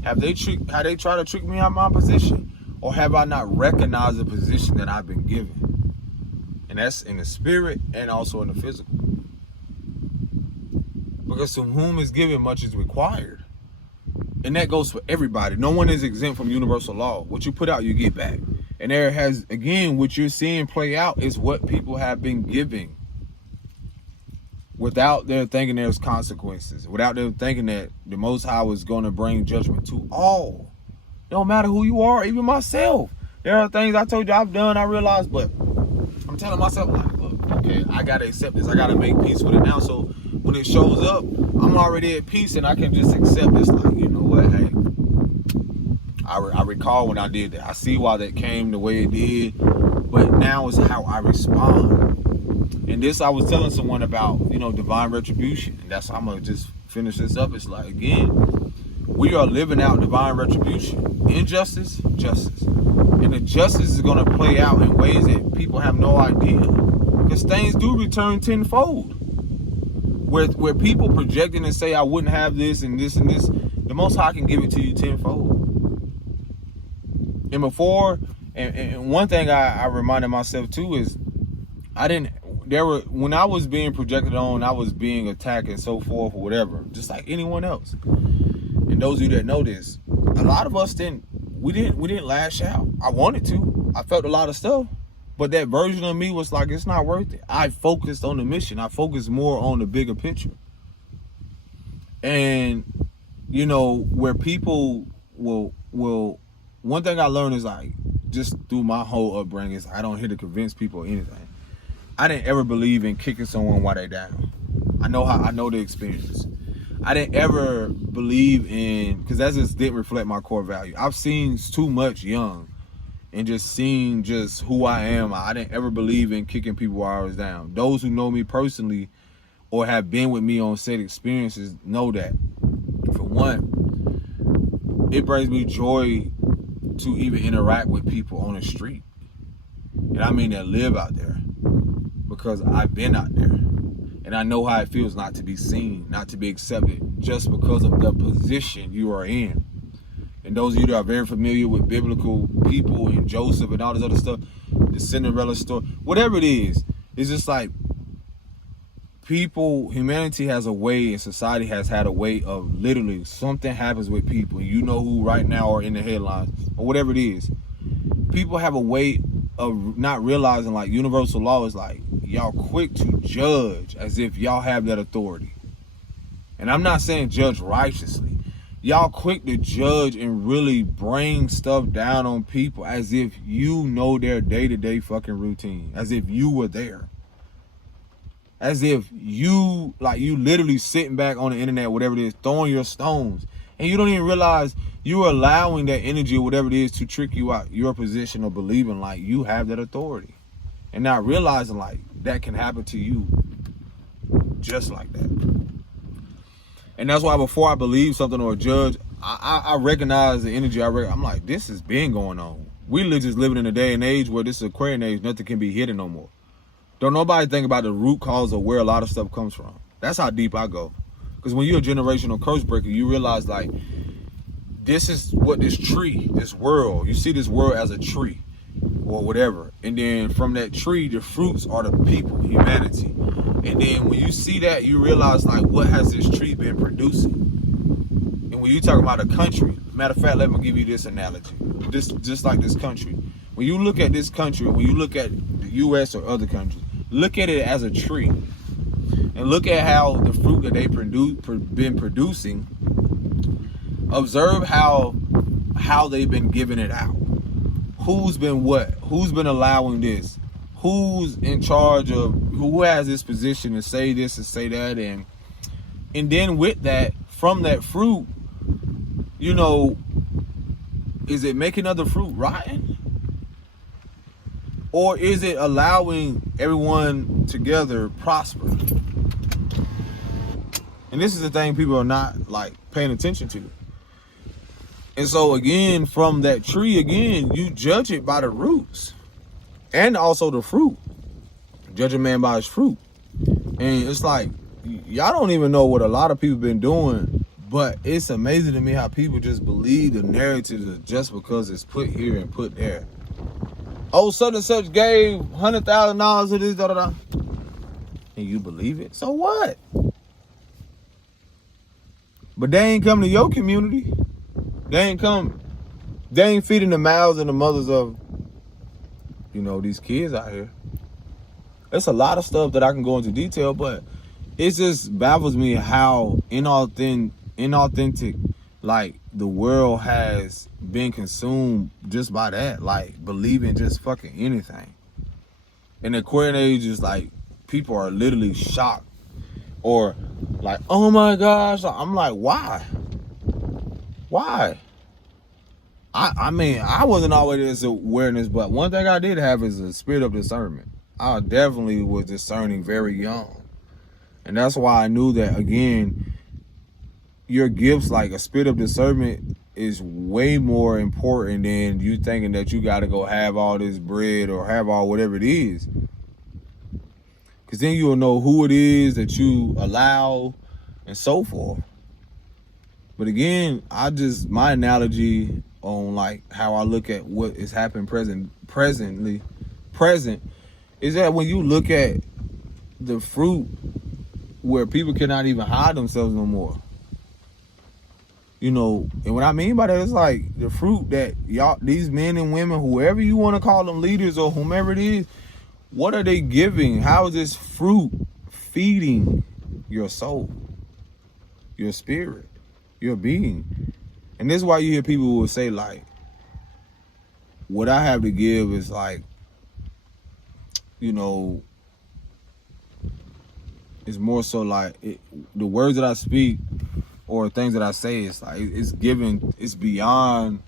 have they tried to trick me out of my position? Or have I not recognized the position that I've been given? And that's in the spirit and also in the physical. Because to whom is given, much is required. And that goes for everybody. No one is exempt from universal law. What you put out, you get back. And there has, again, what you're seeing play out is what people have been giving without them thinking there's consequences, without them thinking that the Most High was going to bring judgment to all. It don't matter who you are, even myself. There are things I told you I've done, I realized, but I'm telling myself, like, look, okay, I got to accept this. I got to make peace with it now. So when it shows up, I'm already at peace and I can just accept this. Like, you know what, hey, I recall when I did that. I see why that came the way it did, but now is how I respond. And this I was telling someone about, you know, divine retribution. And that's how I'm going to just finish this up. It's like, again, we are living out divine retribution. Injustice, justice. And the justice is going to play out in ways that people have no idea. Because things do return tenfold. Where people projecting and say, I wouldn't have this and this and this, the Most High can give it to you tenfold. And before, and one thing I reminded myself too is, when I was being projected on, I was being attacked and so forth or whatever, just like anyone else. And those of you that know this, a lot of us didn't lash out. I wanted to. I felt a lot of stuff. But that version of me was like, it's not worth it. I focused on the mission. I focused more on the bigger picture. And, you know, where people will one thing I learned is like, just through my whole upbringing, is I don't here to convince people or anything. I didn't ever believe in kicking someone while they down. I know the experience. I didn't ever believe in, because that just didn't reflect my core value. I've seen too much young and just seen just who I am. I didn't ever believe in kicking people while I was down. Those who know me personally or have been with me on said experiences know that. For one, it brings me joy to even interact with people on the street. And I mean that live out there, because I've been out there. And I know how it feels not to be seen, not to be accepted, just because of the position you are in. And those of you that are very familiar with biblical people and Joseph and all this other stuff, the Cinderella story, whatever it is, it's just like humanity has a way, and society has had a way of literally something happens with people. You know who right now are in the headlines or whatever it is. People have a way of not realizing, like, universal law is like, y'all quick to judge as if y'all have that authority. And I'm not saying judge righteously. Y'all quick to judge and really bring stuff down on people as if you know their day-to-day fucking routine, as if you were there, as if you literally sitting back on the internet, whatever it is, throwing your stones, and you don't even realize you're allowing that energy or whatever it is to trick you out your position of believing like you have that authority, and not realizing like that can happen to you just like that. And that's why before I believe something or judge, I recognize the energy. I'm like, this has been going on. We just living in a day and age where this is Aquarian age, nothing can be hidden no more. Don't nobody think about the root cause of where a lot of stuff comes from. That's how deep I go. Because when you're a generational curse breaker, you realize like, this is what this tree, this world, you see this world as a tree or whatever. And then from that tree, the fruits are the people, humanity. And then when you see that, you realize like, what has this tree been producing? And when you talk about a country, matter of fact, let me give you this analogy. Just like this country. When you look at this country, when you look at the US or other countries, look at it as a tree. And look at how the fruit that they've been producing, observe how they've been giving it out. Who's been what? Who's been allowing this? Who's in charge of, who has this position to say this and say that? And then with that, from that fruit, you know, is it making other fruit rotten? Or is it allowing everyone together prosper? And this is the thing people are not like paying attention to. And so again, from that tree, again, you judge it by the roots and also the fruit. Judge a man by his fruit. And it's like, y'all don't even know what a lot of people been doing, but it's amazing to me how people just believe the narratives of just because it's put here and put there. Oh, such and such gave $100,000 to this, da da da. And you believe it? So what? But they ain't coming to your community. They ain't feeding the mouths and the mothers of, you know, these kids out here. There's a lot of stuff that I can go into detail, but it just baffles me how inauthentic, like, the world has been consumed just by that, like, believing just fucking anything. In the Aquarian age, is like, people are literally shocked or like, oh my gosh. I'm like, why? Why? I mean, I wasn't always this awareness, but one thing I did have is a spirit of discernment. I definitely was discerning very young. And that's why I knew that, again, your gifts, like a spirit of discernment, is way more important than you thinking that you got to go have all this bread or have all whatever it is. Because then you'll know who it is that you allow and so forth. But again, my analogy on like how I look at what is happening present is that when you look at the fruit where people cannot even hide themselves no more. You know, and what I mean by that is like the fruit that y'all, these men and women, whoever you want to call them, leaders or whomever it is, what are they giving? How is this fruit feeding your soul, your spirit, your being? And this is why you hear people who will say like, what I have to give is like, you know, it's more so like the words that I speak or things that I say, it's like it's given, it's beyond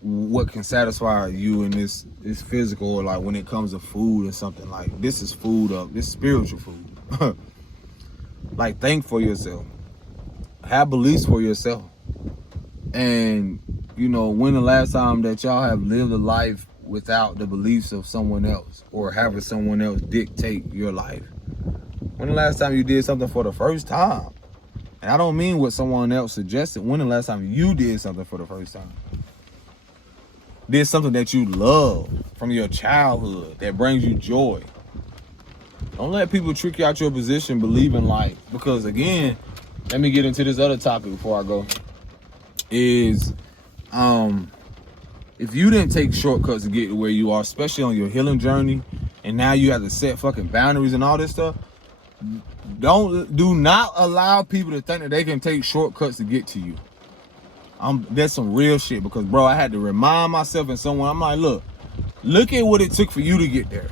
what can satisfy you in this physical, or like when it comes to food or something. Like this is food up, this is spiritual food. Like think for yourself, have beliefs for yourself. And you know, when the last time that y'all have lived a life without the beliefs of someone else or having someone else dictate your life? When the last time you did something for the first time? And I don't mean what someone else suggested. When the last time you did something for the first time? Did something that you love from your childhood that brings you joy. Don't let people trick you out your position believing like, because again, let me get into this other topic before I go. Is if you didn't take shortcuts to get to where you are, especially on your healing journey, and now you have to set fucking boundaries and all this stuff, do not allow people to think that they can take shortcuts to get to you. That's some real shit, because bro, I had to remind myself and someone, I'm like, look at what it took for you to get there.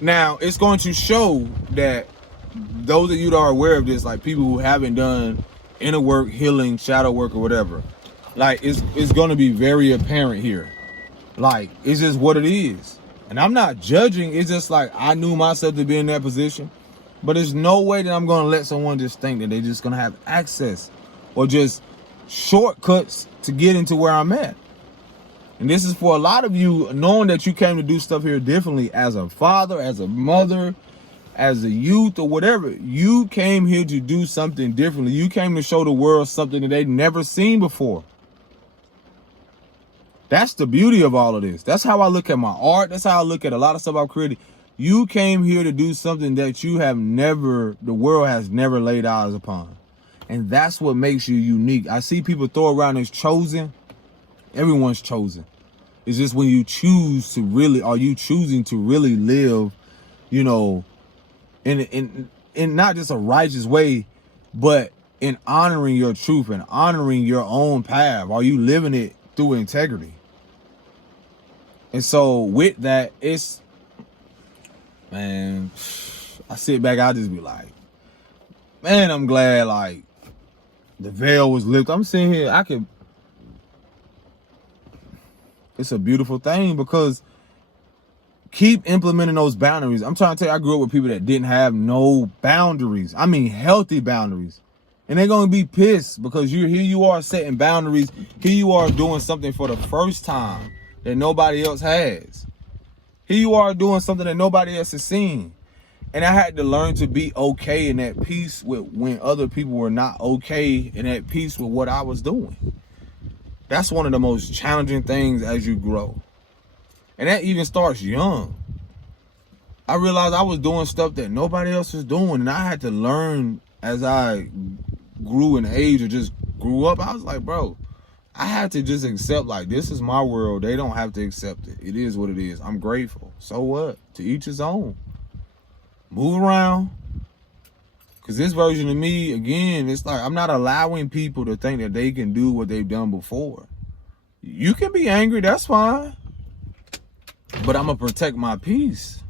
Now it's going to show that those of you that are aware of this, like people who haven't done inner work, healing, shadow work or whatever, like it's going to be very apparent here. Like it's just what it is. And I'm not judging. It's just like I knew myself to be in that position. But there's no way that I'm going to let someone just think that they're just going to have access or just shortcuts to get into where I'm at. And this is for a lot of you, knowing that you came to do stuff here differently as a father, as a mother, as a youth or whatever. You came here to do something differently. You came to show the world something that they'd never seen before. That's the beauty of all of this. That's how I look at my art. That's how I look at a lot of stuff I've created. You came here to do something that you have never, the world has never laid eyes upon. And that's what makes you unique. I see people throw around as chosen. Everyone's chosen. It's just when you choose to really, are you choosing to really live, you know, in not just a righteous way, but in honoring your truth and honoring your own path. Are you living it through integrity? And so with that, it's, man, I sit back, I just be like, man, I'm glad like the veil was lifted. I'm sitting here, it's a beautiful thing, because keep implementing those boundaries. I'm trying to tell you, I grew up with people that didn't have no boundaries. I mean, healthy boundaries. And they're going to be pissed because here you are setting boundaries. Here you are doing something for the first time that nobody else has. Here you are doing something that nobody else has seen. And I had to learn to be okay and at peace with when other people were not okay and at peace with what I was doing. That's one of the most challenging things as you grow. And that even starts young. I realized I was doing stuff that nobody else was doing. And I had to learn as I grew in age or just grew up. I was like, bro, I had to just accept, like, this is my world. They don't have to accept it. It is what it is. I'm grateful. So what? To each his own. Move around. Because this version of me, again, it's like I'm not allowing people to think that they can do what they've done before. You can be angry. That's fine. But I'm going to protect my peace.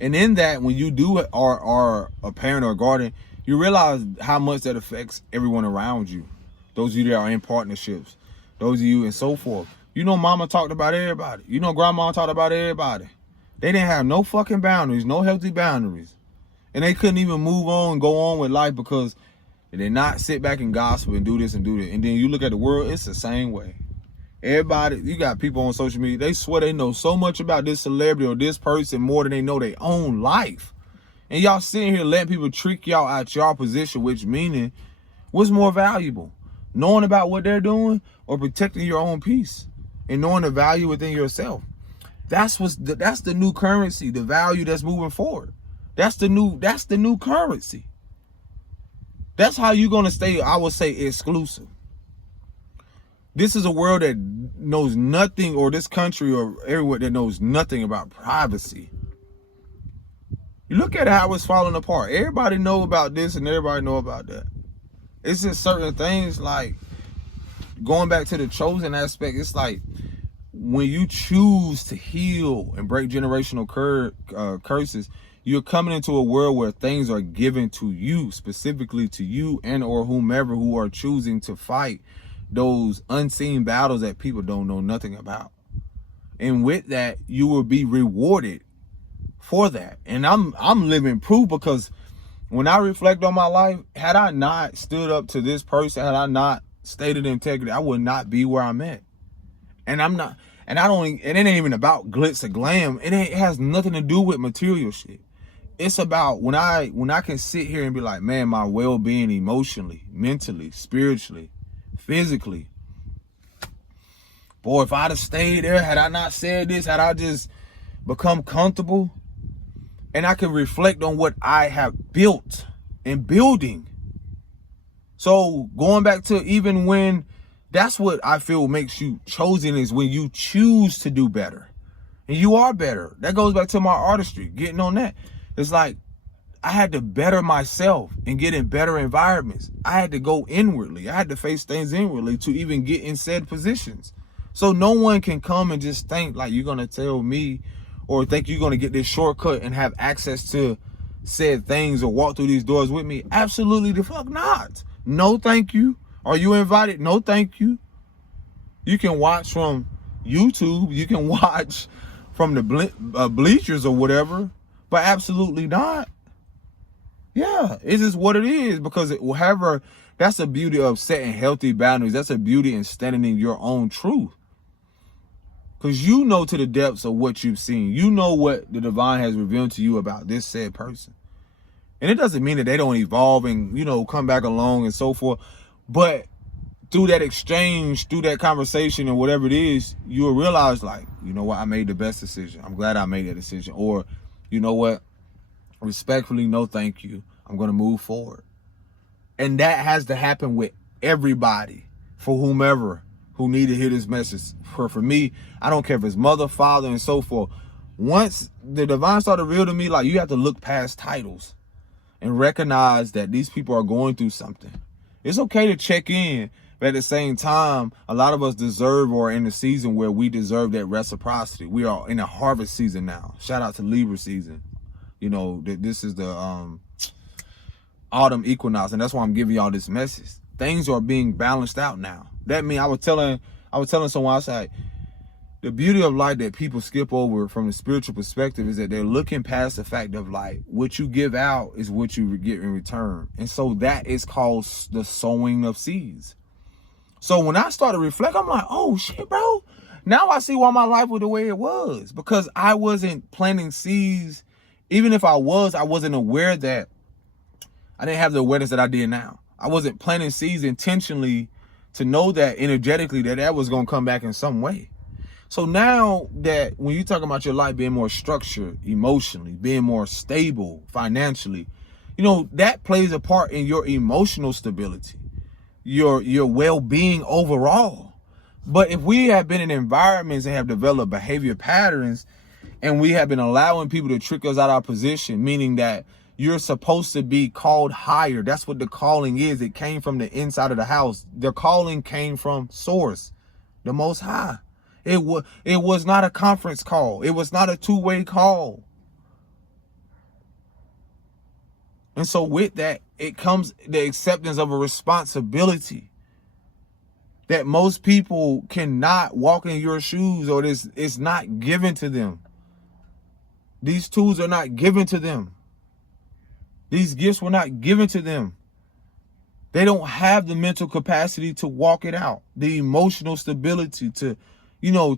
And in that, when you do are a parent or a guardian, you realize how much that affects everyone around you. Those of you that are in partnerships. Those of you and so forth. You know, mama talked about everybody. You know, grandma talked about everybody. They didn't have no fucking boundaries, no healthy boundaries. And they couldn't even move on and go on with life because they did not sit back and gossip and do this and do that. And then you look at the world, it's the same way. Everybody, you got people on social media, they swear they know so much about this celebrity or this person more than they know their own life. And y'all sitting here letting people trick y'all out y'all position, which meaning, what's more valuable? Knowing about what they're doing or protecting your own peace and knowing the value within yourself? That's the new currency, the value that's moving forward. That's the new currency. That's how you're gonna stay, I would say, exclusive. This is a world that knows nothing, or this country or everywhere that knows nothing about privacy. You look at how it's falling apart. Everybody know about this and everybody know about that. It's just certain things, like going back to the chosen aspect. It's like when you choose to heal and break generational curses, you're coming into a world where things are given to you, specifically to you and or whomever who are choosing to fight those unseen battles that people don't know nothing about. And with that, you will be rewarded for that. And I'm living proof, because when I reflect on my life, had I not stood up to this person, had I not stated integrity, I would not be where I'm at. And I'm not, and I don't, and it ain't even about glitz or glam. It has nothing to do with material shit. It's about when I can sit here and be like, man, my well-being emotionally, mentally, spiritually, physically. Boy, if I'd have stayed there, had I not said this, had I just become comfortable, and I can reflect on what I have built and building. So going back to even when, that's what I feel makes you chosen, is when you choose to do better. And you are better. That goes back to my artistry, getting on that. It's like I had to better myself and get in better environments. I had to go inwardly. I had to face things inwardly to even get in said positions. So no one can come and just think like you're going to tell me, or think you're going to get this shortcut and have access to said things or walk through these doors with me. Absolutely the fuck not. No, thank you. Are you invited? No, thank you. You can watch from YouTube. You can watch from the bleachers or whatever, but absolutely not. Yeah, it's just what it is, because however, that's the beauty of setting healthy boundaries. That's a beauty in standing in your own truth. Because you know to the depths of what you've seen. You know what the divine has revealed to you about this said person. And it doesn't mean that they don't evolve and, come back along and so forth. But through that exchange, through that conversation and whatever it is, you will realize, like, you know what, I made the best decision. I'm glad I made that decision. Or, you know what, respectfully, no thank you. I'm going to move forward. And that has to happen with everybody, for whomever who need to hear this message. For me, I don't care if it's mother, father, and so forth. Once the divine started revealing to me, like, you have to look past titles and recognize that these people are going through something. It's okay to check in, but at the same time, a lot of us deserve, or in the season where we deserve that reciprocity. We are in a harvest season now. Shout out to Libra season. This is the autumn equinox, and that's why I'm giving y'all this message. Things are being balanced out now. That means I was telling someone outside, the beauty of life that people skip over from the spiritual perspective is that they're looking past the fact of, like, what you give out is what you get in return. And so that is called the sowing of seeds. So when I started to reflect, I'm like, oh shit, bro. Now I see why my life was the way it was, because I wasn't planting seeds. Even if I wasn't aware that I didn't have the awareness that I did now. I wasn't planting seeds intentionally to know that energetically that was going to come back in some way. So now that when you talk about your life being more structured emotionally, being more stable financially, that plays a part in your emotional stability, your well-being overall. But if we have been in environments and have developed behavior patterns, and we have been allowing people to trick us out of our position, meaning that you're supposed to be called higher. That's what the calling is. It came from the inside of the house. The calling came from Source, the Most High. It was not a conference call. It was not a two-way call. And so with that, it comes the acceptance of a responsibility that most people cannot walk in your shoes, or it's not given to them. These tools are not given to them. These gifts were not given to them. They don't have the mental capacity to walk it out, the emotional stability to,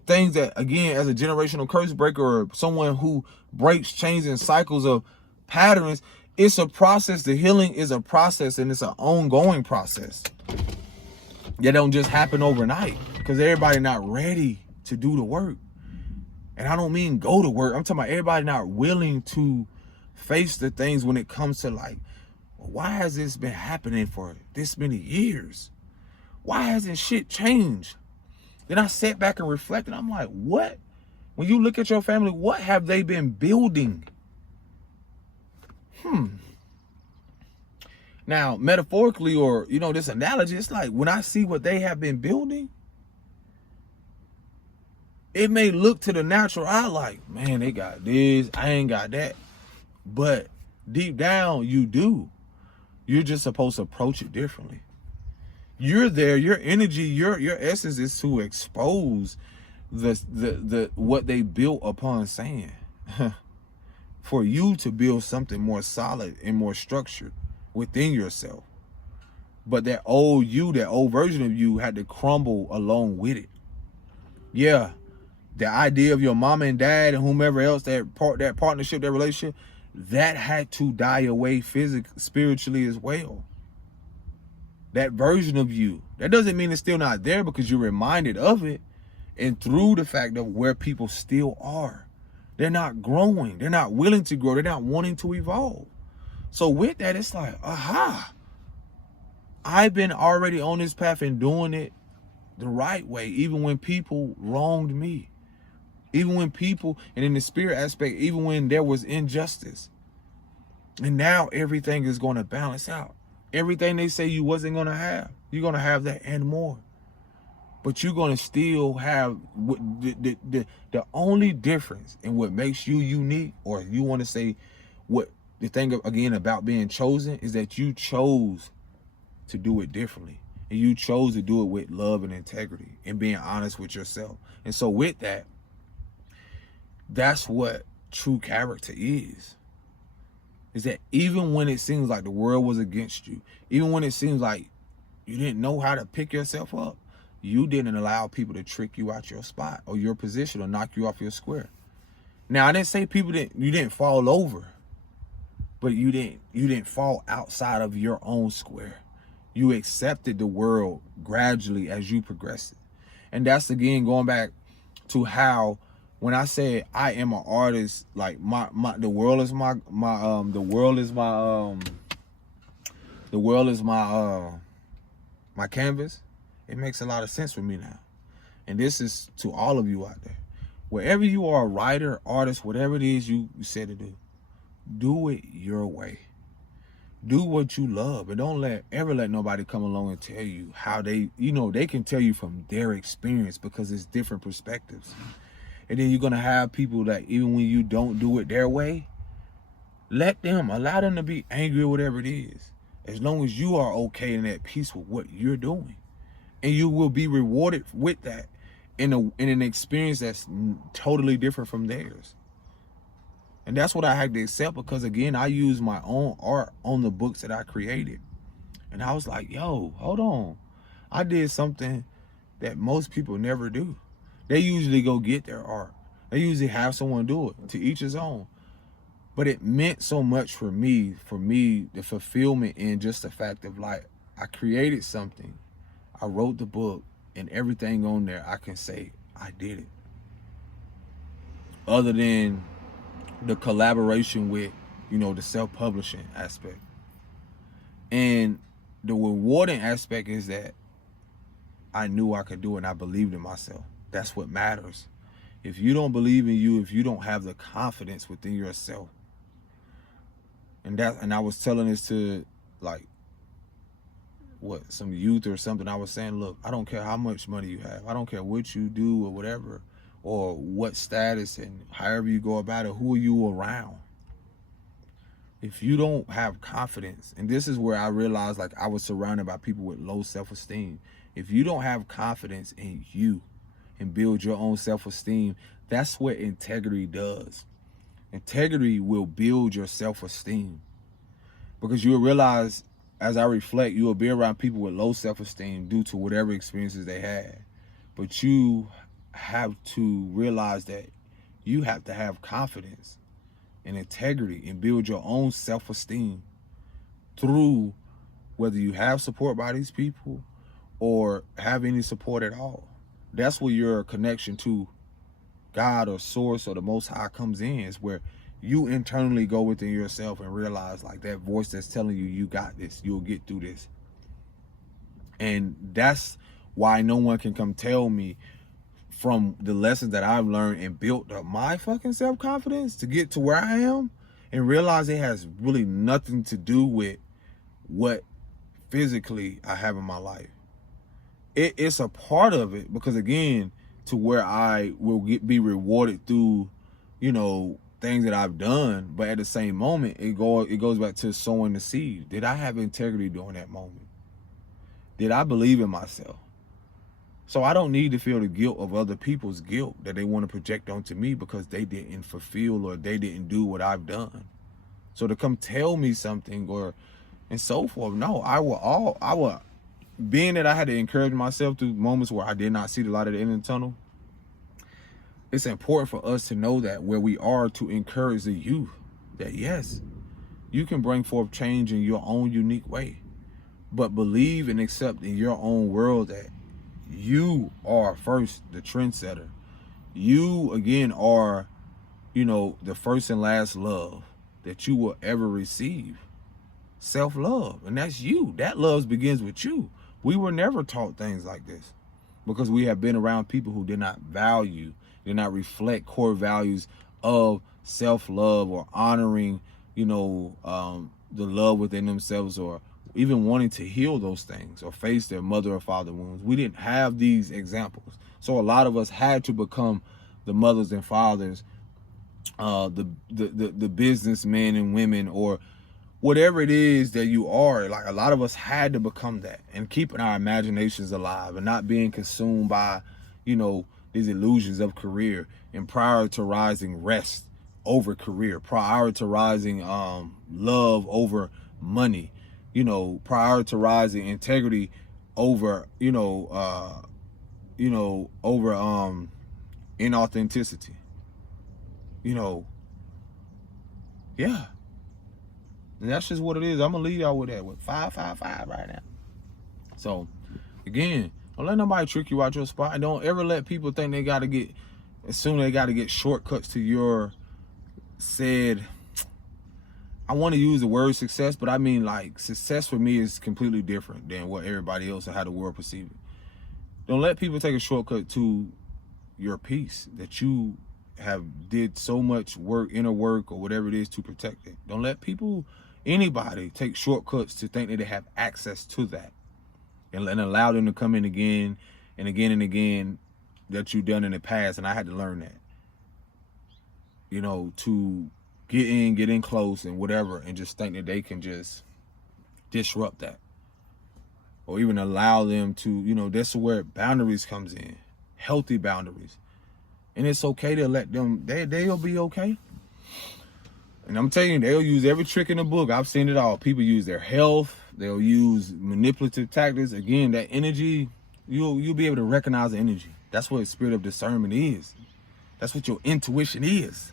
things that, again, as a generational curse breaker or someone who breaks chains and cycles of patterns, it's a process. The healing is a process, and it's an ongoing process. That don't just happen overnight, because everybody not ready to do the work. And I don't mean go to work. I'm talking about everybody not willing to face the things when it comes to like, why has this been happening for this many years? Why hasn't shit changed? Then I sat back and reflected. I'm like, what? When you look at your family, what have they been building? Now, metaphorically, or, you know, this analogy, it's like when I see what they have been building, it may look to the natural eye like, man, they got this, I ain't got that. But deep down, you do. You're just supposed to approach it differently. You're there, your energy, your essence is to expose the what they built upon saying. For you to build something more solid and more structured within yourself. But that old you, that old version of you had to crumble along with it. Yeah, the idea of your mama and dad and whomever else, that partnership, that relationship, that had to die away physically, spiritually as well. That version of you, that doesn't mean it's still not there, because you're reminded of it, and through the fact of where people still are. They're not growing. They're not willing to grow. They're not wanting to evolve. So with that, it's like, aha, I've been already on this path and doing it the right way, even when people wronged me. Even when people, and in the spirit aspect, even when there was injustice. And now everything is going to balance out. Everything they say you wasn't going to have, you're going to have that and more. But you're going to still have the only difference in what makes you unique, or you want to say what the thing again about being chosen, is that you chose to do it differently. And you chose to do it with love and integrity and being honest with yourself. And so with that, that's what true character is that even when it seems like the world was against you, even when it seems like you didn't know how to pick yourself up, you didn't allow people to trick you out your spot or your position or knock you off your square. Now, I didn't say you didn't fall over, but you didn't fall outside of your own square. You accepted the world gradually as you progressed. And that's again going back to how when I say I am an artist, like the world is my canvas. It makes a lot of sense for me now. And this is to all of you out there. Wherever you are, a writer, artist, whatever it is you said to do it your way. Do what you love, and don't ever let nobody come along and tell you how they can tell you from their experience, because it's different perspectives. And then you're going to have people that even when you don't do it their way, allow them to be angry or whatever it is, as long as you are okay and at peace with what you're doing. And you will be rewarded with that in an experience that's totally different from theirs. And that's what I had to accept, because again, I use my own art on the books that I created. And I was like, yo, hold on. I did something that most people never do. They usually go get their art. They usually have someone do it, to each his own. But it meant so much for me, the fulfillment in just the fact of like, I created something, I wrote the book, and everything on there, I can say, I did it. Other than the collaboration with, the self-publishing aspect. And the rewarding aspect is that I knew I could do it and I believed in myself. That's what matters. If you don't believe in you, if you don't have the confidence within yourself, and I was telling this to some youth or something, I was saying, look, I don't care how much money you have. I don't care what you do or whatever, or what status and however you go about it, who are you around? If you don't have confidence, and this is where I realized I was surrounded by people with low self-esteem. If you don't have confidence in you and build your own self-esteem, that's what integrity does. Integrity will build your self-esteem, because you'll realize, as I reflect, you will be around people with low self-esteem due to whatever experiences they had. But you have to realize that you have to have confidence and integrity and build your own self-esteem through whether you have support by these people or have any support at all. That's where your connection to God or source or the Most High comes in, is where you internally go within yourself and realize like that voice that's telling you, you got this, you'll get through this. And that's why no one can come tell me from the lessons that I've learned and built up my fucking self-confidence to get to where I am, and realize it has really nothing to do with what physically I have in my life. It's a part of it, because again, to where I will be rewarded through, you know, things that I've done. But at the same moment, it goes back to sowing the seed. Did I have integrity during that moment? Did I believe in myself? So I don't need to feel the guilt of other people's guilt that they want to project onto me because they didn't fulfill or they didn't do what I've done. So to come tell me something or and so forth, no, I will, being that I had to encourage myself through moments where I did not see the light at the end of the tunnel. It's important for us to know that where we are, to encourage the youth that yes, you can bring forth change in your own unique way, but believe and accept in your own world that you are first the trendsetter. You again are, you know, the first and last love that you will ever receive. Self-love, and that's you. That love begins with you. We were never taught things like this because we have been around people who did not value, did not reflect core values of self-love or honoring, you know, the love within themselves, or even wanting to heal those things or face their mother or father wounds. We didn't have these examples. So a lot of us had to become the mothers and fathers, the businessmen and women, or whatever it is that you are. Like a lot of us had to become that, and keeping our imaginations alive and not being consumed by, you know, these illusions of career, and prioritizing rest over career, prioritizing love over money, you know, prioritizing integrity over, over inauthenticity, you know. Yeah. And that's just what it is. I'm gonna leave y'all with that, with 555 right now. So again, don't let nobody trick you out your spot, and don't ever let people think they gotta get shortcuts to your said, I want to use the word success, but I mean like success for me is completely different than what everybody else or how the world perceives it. Don't let people take a shortcut to your peace that you have did so much work, inner work, or whatever it is to protect it. Don't let people, anybody, take shortcuts to think that they have access to that, and allow them to come in again and again and again that you've done in the past. And I had to learn that, you know, to get in close and whatever, and just think that they can just disrupt that, or even allow them to, you know, that's where boundaries comes in, healthy boundaries. And it's okay to let them, they'll be okay. And I'm telling you, they'll use every trick in the book. I've seen it all. People use their health. They'll use manipulative tactics. Again, that energy, you'll be able to recognize the energy. That's what spirit of discernment is. That's what your intuition is.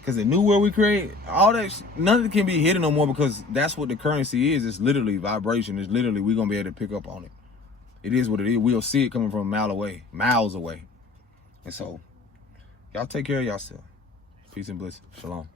Because the new world we create, all that, none of it can be hidden no more, because that's what the currency is. It's literally vibration. It's literally, we're going to be able to pick up on it. It is what it is. We'll see it coming from a mile away, miles away. And so, y'all take care of yourself. Peace and bliss. Shalom.